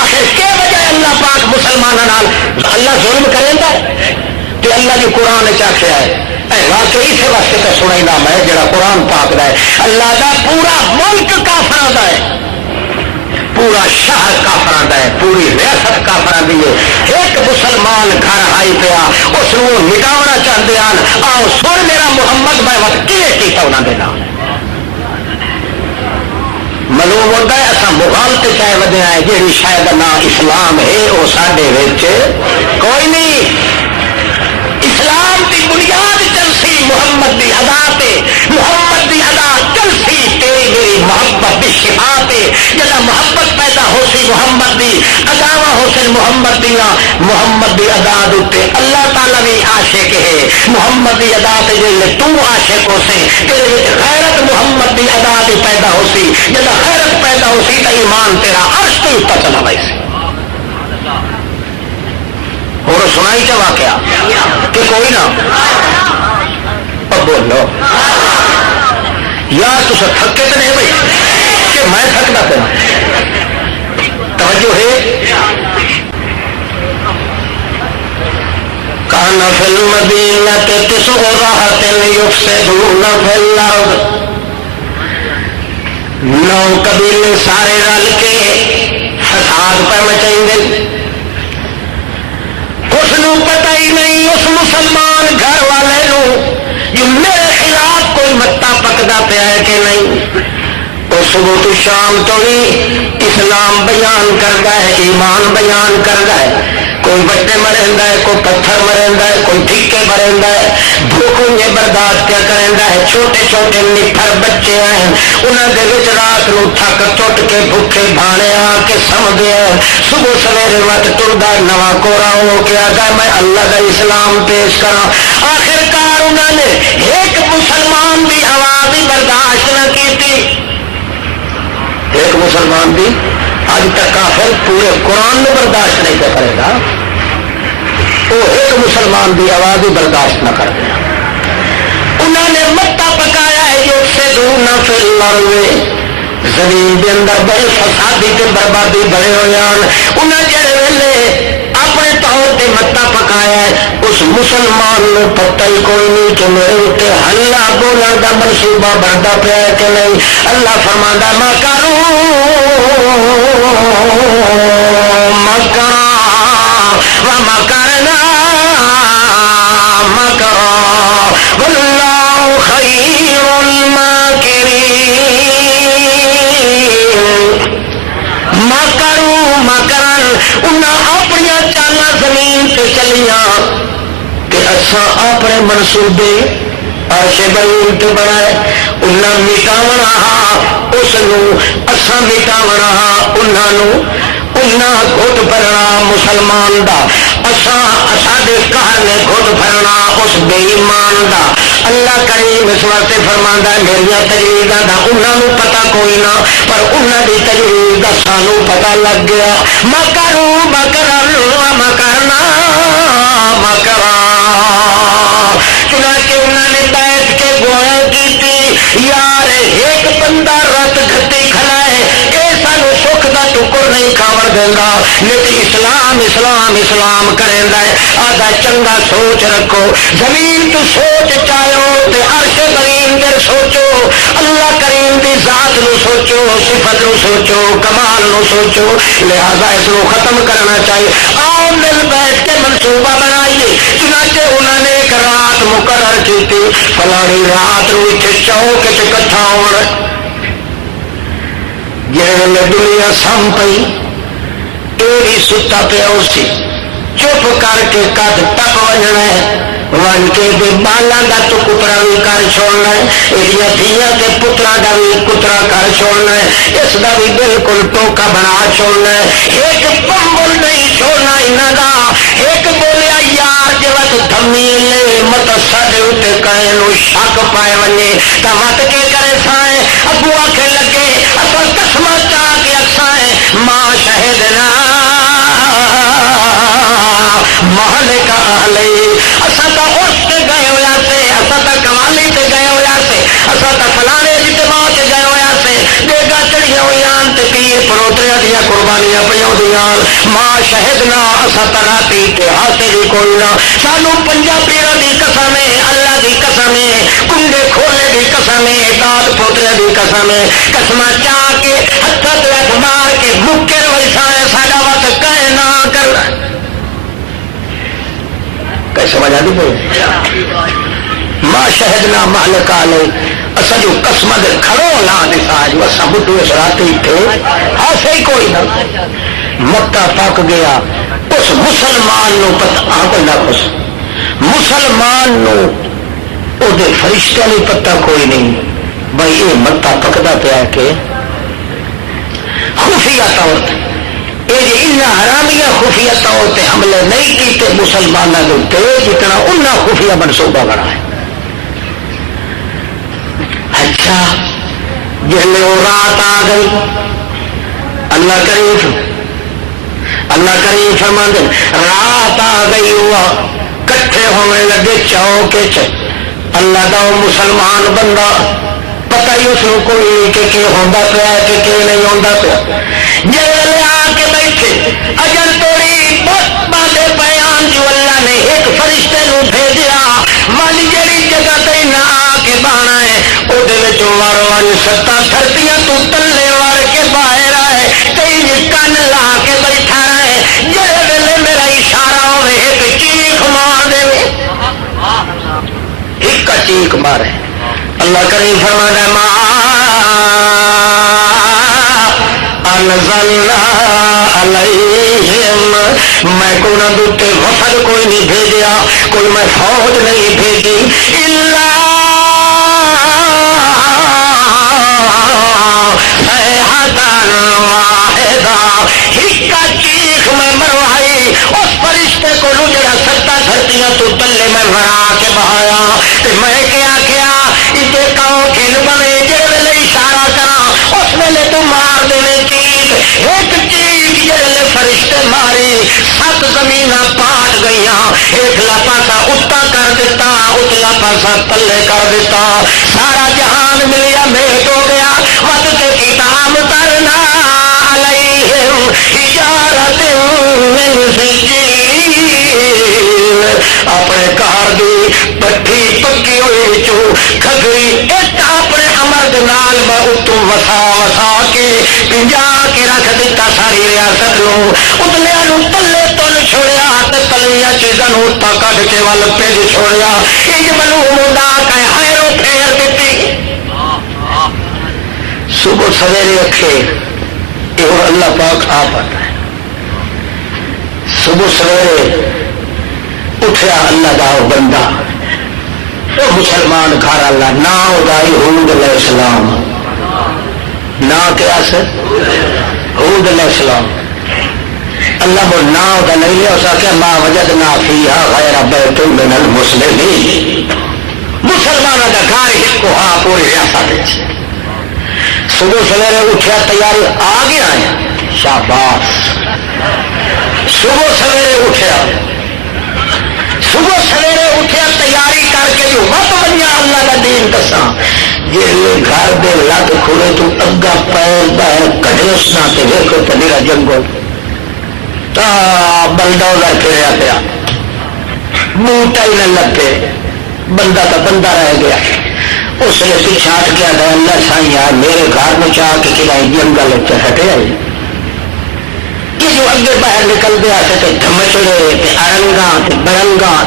آخر کیا وجہ اللہ پاک مسلمانوں اللہ ظلم کرے گا کہ اللہ کی قرآن چاخیا ہے واقعی اسے واسطے تو سنائی نام ہے جڑا قرآن پاک دا ہے اللہ دا پورا ملک کافراں دا ہے پورا شہر کافراں دا ہے پوری ریاست کافراں دی ہے ایک مسلمان گھر آئی پیا اس کو مٹاونا چاہتے ہیں آؤ سن میرا محمد میں وقت کیتا انہوں نے نام معلوم ہوتا ہے اصا مغالطے چاہے ودے آئے جیڑی شاید نہ اسلام ہے وہ ساڈے وچ کوئی نہیں اسلام کی بنیاد چلسی محمد کی ادا تے محمد کی ادا چلسی تیری میری محبت کی شفا تے جدا محبت پیدا ہو سی محمد کی اداوا ہو سن محمد دیا محمد کی ادا دے اللہ تعالی بھی عاشق ہے محمد کی ادا تے جے تو عاشق ہو سے تیرے غیرت محمد کی ادا دی پیدا ہو سی جدا غیرت پیدا ہو سی تو ایمان تیرا عرش تو اوپر چلا وے سی اور سنائی چا واقعہ کہ کوئی نہ بولو یار تو تھکے تو نہیں بھائی کہ میں تھکتا پہ توجہ ہے کان فی المدینۃ تسع راحۃ یفسدون فی الارض 9 قبیلے سارے رل کے فساد پہ مچائیں گے اس نو پتہ ہی نہیں اس مسلمان گھر والے نو جو میرے خلاف کوئی متا پکدا پیا ہے کہ نہیں وہ صبح تو شام تو ہی اسلام بیان کرتا ہے ایمان بیان کرتا ہے کوئی بچے مرندا ہے کوئی پتھر مرندا ہے کوئی ٹھیکے مرندا ہے بھوکوں برداشت کیا کرندا ہے چھوٹے چھوٹے نٹھر بچے ہیں انہاں دے وچ رات نو تھک ٹٹ کے بھوکے بھانے آ کے سمجھدے ہیں صبح سویرے وقت ٹردا نواں کورا ہو کے آتا میں اللہ کا اسلام پیش کراں آخرکار انہاں نے ایک مسلمان دی آواز بھی برداشت نہ کیتی ایک مسلمان بھی اج تک کافر پورے قرآن میں برداشت نہیں کر کرے گا وہ ایک مسلمان کی آواز ہی برداشت نہ کر دیا انہوں نے متا پکایا ہے جو سے دور نہ پھر لڑوے زمین کے اندر بڑے فسادی تے بربادی بڑے ہوئے انہیں جڑے ویلے اپنے طور پہ متا پکایا ہے اس مسلمان نے پتہ ہی کوئی نہیں کہ میرے اتنے ہلا بولن کا منصوبہ بنتا پیا ہے کہ نہیں اللہ فرماندا ما کرو مکرا وما کرنا مکرا واللہ خیر الماکرین مکرو مکرن انہاں اپنی چالاں زمین تے چلیاں کہ اساں اپنے منصوبے عرش برین تے بنائے انہاں مٹاونا اس نو اساں مٹاونا انہاں نو انہاں گھٹ بھرنا مسلمان دا اساں ساڈے گھر نے گھٹ بھرنا اس بے ایمان دا اللہ کریم اس واسطے فرماندا ہے میریاں تجویزاں دا انہاں نو پتہ کوئی نہ پر انہاں دی تجویز دا سانو پتہ لگ گیا مکرو مکرن مکرنا مکرا چنانچہ انہوں نے بیٹھ کے گویا کی یار ایک بندہ رت گھٹی کھڑا ہے اے سانو سکھ دا ٹکر نہیں کھاون دیندا نہیں اسلام اسلام اسلام کریندا ہے آدھا چنگا سوچ رکھو زمین تو سوچ چاہو تے عرش کریم تے سوچو اللہ کریم دی ذات نو سوچو صفت نو سوچو کمال نو سوچو لہذا اس کو ختم کرنا چاہیے آؤ مل بیٹھ کے منصوبہ بنائیے چنانچہ انہوں نے ایک رات مقرر کی تھی فلانی رات نو اتنے چوک اکٹھا ہونا جن دنیا سم پئی یہ بھی ستا پیا اسی چپ کر کے کد ٹپ وجنا ہے ون کے دے بالاں دا تو کترا بھی کر چھوڑنا ہے یہ دھیاں تے پترا دا بھی کترا کر چھوڑنا ہے اس دا بھی بالکل ٹوکا بنا چھوڑنا ہے ایک بمبل نہیں چھوڑنا انہاں دا ایک بولیا یار جب دھمی لے مت ساڈے اوتے کہیں نو شک پائے ونے تا مت کے کرے سائیں ابو آکھے لگے اصل قسم چاہ کے اکسائیں ماں شہدنا محلے کا اہلی اسا تا عرس تے گئے ہویا سے اسا تا قوالی تے گئے ہویا سے اسا تا فلانے اجتماع تے گئے ہویا سے بیگا چڑھیا ہویاں تے پیر پروتریاں دیا قربانیاں پیاں دیاں ماں شہدنا اسا تا راتی تے حاصل کوئی نہ سانو پنجا پیرا دی قسم ہے اللہ دی قسم ہے کنڈے کھولے دی قسم ہے داد پوترے دی قسم ہے قسمہ چاہ کے ہتھ تے ہتھ مار کے مکر ویسائے ساڈا وقت کہے نہ کرنا سمجھ آ گئی ماں شہدنا مالک آلے اصا جو قسم دے کھڑو لا دسا جو اصا بڈو اس رات تھے ہاسے ہی کوئی نہ مکہ پک گیا اس مسلمان نو پتہ کوئی نہ خوش مسلمان نو او دے فرشتہ نہیں پتہ کوئی نہیں بھائی یہ مکہ پکدا پیا کہ خفیہ طور حرامیہ خفیہ طور پہ حملے نہیں کیتے مسلمانوں کے جتنا انہیں خفیہ منصوبہ بنا ہے اچھا جس وہ رات آ گئی اللہ کریم اللہ کریم فرماندے رات آ گئی ہوا کٹھے ہونے لگے چوک اللہ دا مسلمان بندہ پتہ ہی اس کو کوئی کہ ہوتا پیا کہ نہیں ہوتا پیا جی آ کے بیٹھے اجل توڑی بہت باتیں پیان جو اللہ نے ایک فرشتے نو بھیجا والی جڑی جگہ تے نہ آ کے بہنا ہے وہ وار ستا دھرتیاں تو تلے وار کے باہر آئے کئی کن لا کے بیٹھا رہے جڑے ویلے میرا اشارہ ہوئے ایک چیخ مار دے ایک چیخ مارے اللہ کریم فرماتا ما انزلنا علیہم میں کوئی نہ دوتے وفد کوئی نہیں بھیجیا کوئی میں فوج نہیں بھیجی الا صیحۃ واحدہ ہکا چیخ میں مروائی اس فرشتے کو جڑا ستا دھرتیاں تو تلے میں مرا کے بہایا تے میں کیا اسے کہو کھل بنے جڑے ویلے اشارہ کرا اس ویلے تو مار دینے چیخ ایک چیخ جڑے فرشتے ماری 7 زمیناں پاٹ گئیاں ایکلا پاسا اتا کر دیتا اتلا پاسا تلے کر دیتا سارا جہان ملیا میٹ ہو گیا وقت کے کتاب کرنا علیہم حجارۃ من سجیل اپنے کار دی پٹھی پکی ہوئی چو کھگری ایک اپنے امرد نال میں اتوں وسا وسا کے پنجا کے رکھ دیتا ساری ریاست نو اتلیا نو تلے تل چھوڑیا تے تلیاں چیزاں نو اتا کڈ کے ول بھیج چھوڑیا اج منو منڈا کہ ہیرو پھیر دتی صبح سویرے اٹھے یہ اللہ پاک آپ آتا ہے صبح سویرے اٹھیا اللہ دا بندہ وہ مسلمان گھر اللہ نہ ہوگا ہود علیہ السلام نہ کیا سے ہود علیہ السلام اللہ وہ نہ ہوگا نہیں لیا اسا کہ ما وجدنا فیہا غیر بیت من المسلمین مسلمانوں کا گھر ایک کو ہاں پوری ریاست صبح سویرے اٹھیا تیاری آ گیا ہے شاباش صبح سویرے اٹھیا صبح سویرے اٹھیا تیاری کر کے جو مت بنیا اللہ کا دین دساں یہ گھر دے لگ کھڑے تو اگا پیر باہر کٹلس نہ تے دیکھو تے میرا جنگل تا بلڈوزر پھریا پیا بوٹا ہی نہ لگے بندہ تا بندہ رہ گیا اس نے پیچھا ہٹ گیا تھا اللہ سائیں یار میرے گھر میں چاہ کے کھلائی جنگل ہٹے آئی کہ جو اگے باہر نکل گیا تے دھمچڑے تے ارنگاں تے برنگاں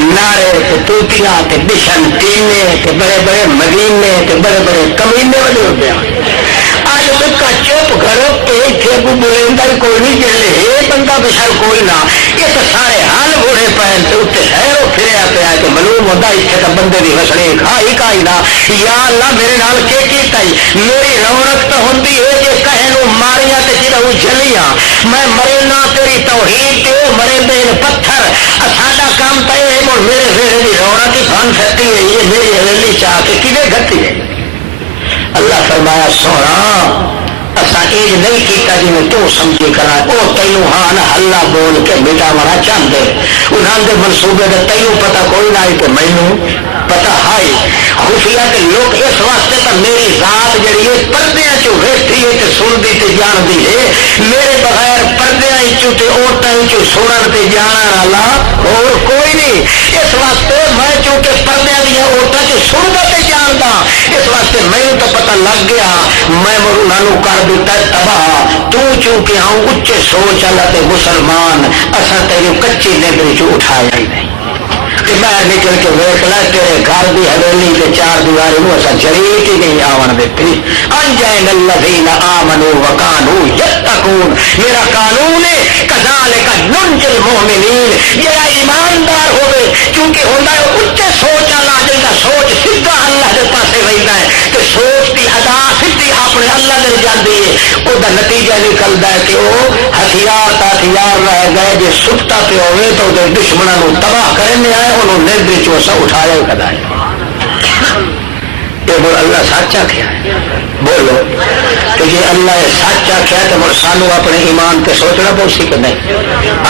نعرے تے توتیاں تے بشن ٹینے تے بڑے بڑے مدینے تے بڑے بڑے کمینے والے ہو گیا آج کا چپ گھرو ایک تھے کو بولیندا ہی کوئی نہیں جلے ہے بندہ بشر کوئی نہ یہ تو سارے حال بوڑھے پہن تے اتنے حیرو پھریا پیا کہ معلوم ہوتا اتنے تو بندے دی وسڑے کھائی کھائی نہ یا اللہ میرے نال کے کیتا ہی میری رونق تو ہوندی ہے جے کہے نو ماریاں تے جڑا جلیاں میں مرے نہ تیری توحید تے مرے دے پتھر ساڈا کام تے ہے میرے ویرے دی رونق ہی بن سکتی ہے یہ میری حویلی چاہ کے کدے گھٹی ہے اللہ فرمایا سونا اصا ایج نہیں کیتا جی میں تو سمجھے کرا وہ تینوں ہاں نہ ہلا بول کے بیٹا منا چاہتے انہوں دے منصوبے دے تینوں پتا کوئی نہ آئی تو مینوں پتا ہائی خفیہ کے لوگ اس واسطے تو میری ذات جڑی ہے پردیاں چو ویٹھی ہے تے سنتی تے جاندی ہے میرے بغیر پردیاں چو تے عورتاں چو سنن تے جانن والا اور کوئی نہیں اس واسطے میں چونکہ پردیاں دیا عورتاں چو سندا تے جاندا اس واسطے مینوں تو پتا لگ گیا میں انہوں کر دیتا تباہ تو چونکہ ہوں اچے سوچ اللہ تے مسلمان اصل تیری کچی نگری چو اٹھایا ہی نہیں کہ باہر نکل کے ویک لا تیرے گھر دی حویلی کے 4 دیواری نو ایسا جریت ہی نہیں آون دیتی انجین الذین آمنوا وکانوا یتقون میرا قانون ہے کذالک ننجی المؤمنین یہ ایماندار ہوئے کیونکہ ہوتا ہے اچے سوچ اللہ جنگا سوچ سدھا اللہ دے پاسے رہتا ہے کہ سوچ کی ادا سدھی اپنے اللہ دے جاندی ہے وہ دا نتیجہ نکلتا ہے کہ وہ ہتھیار رہ گئے جی سکتا پہ ہوئے تو دشمنوں تباہ کرنے آئے انہوں نے چوسا اٹھایا کدا ہے یہ اللہ سچ آخیا ہے، بولو کہ جی اللہ سچ آخیا تو مر سانو اپنے ایمان تے سوچنا پوسی کہ نہیں،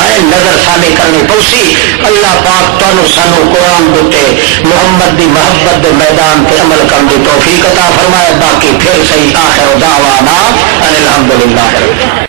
آئے نظر ثانی کرنی پوسی۔ اللہ پاک تانوں سانو قرآن دیتے محمد دی محبت دے میدان تے عمل کرن دی توفیق عطا فرمائے۔ باقی پھر صحیح آخر دعوانا ان الحمدللہ۔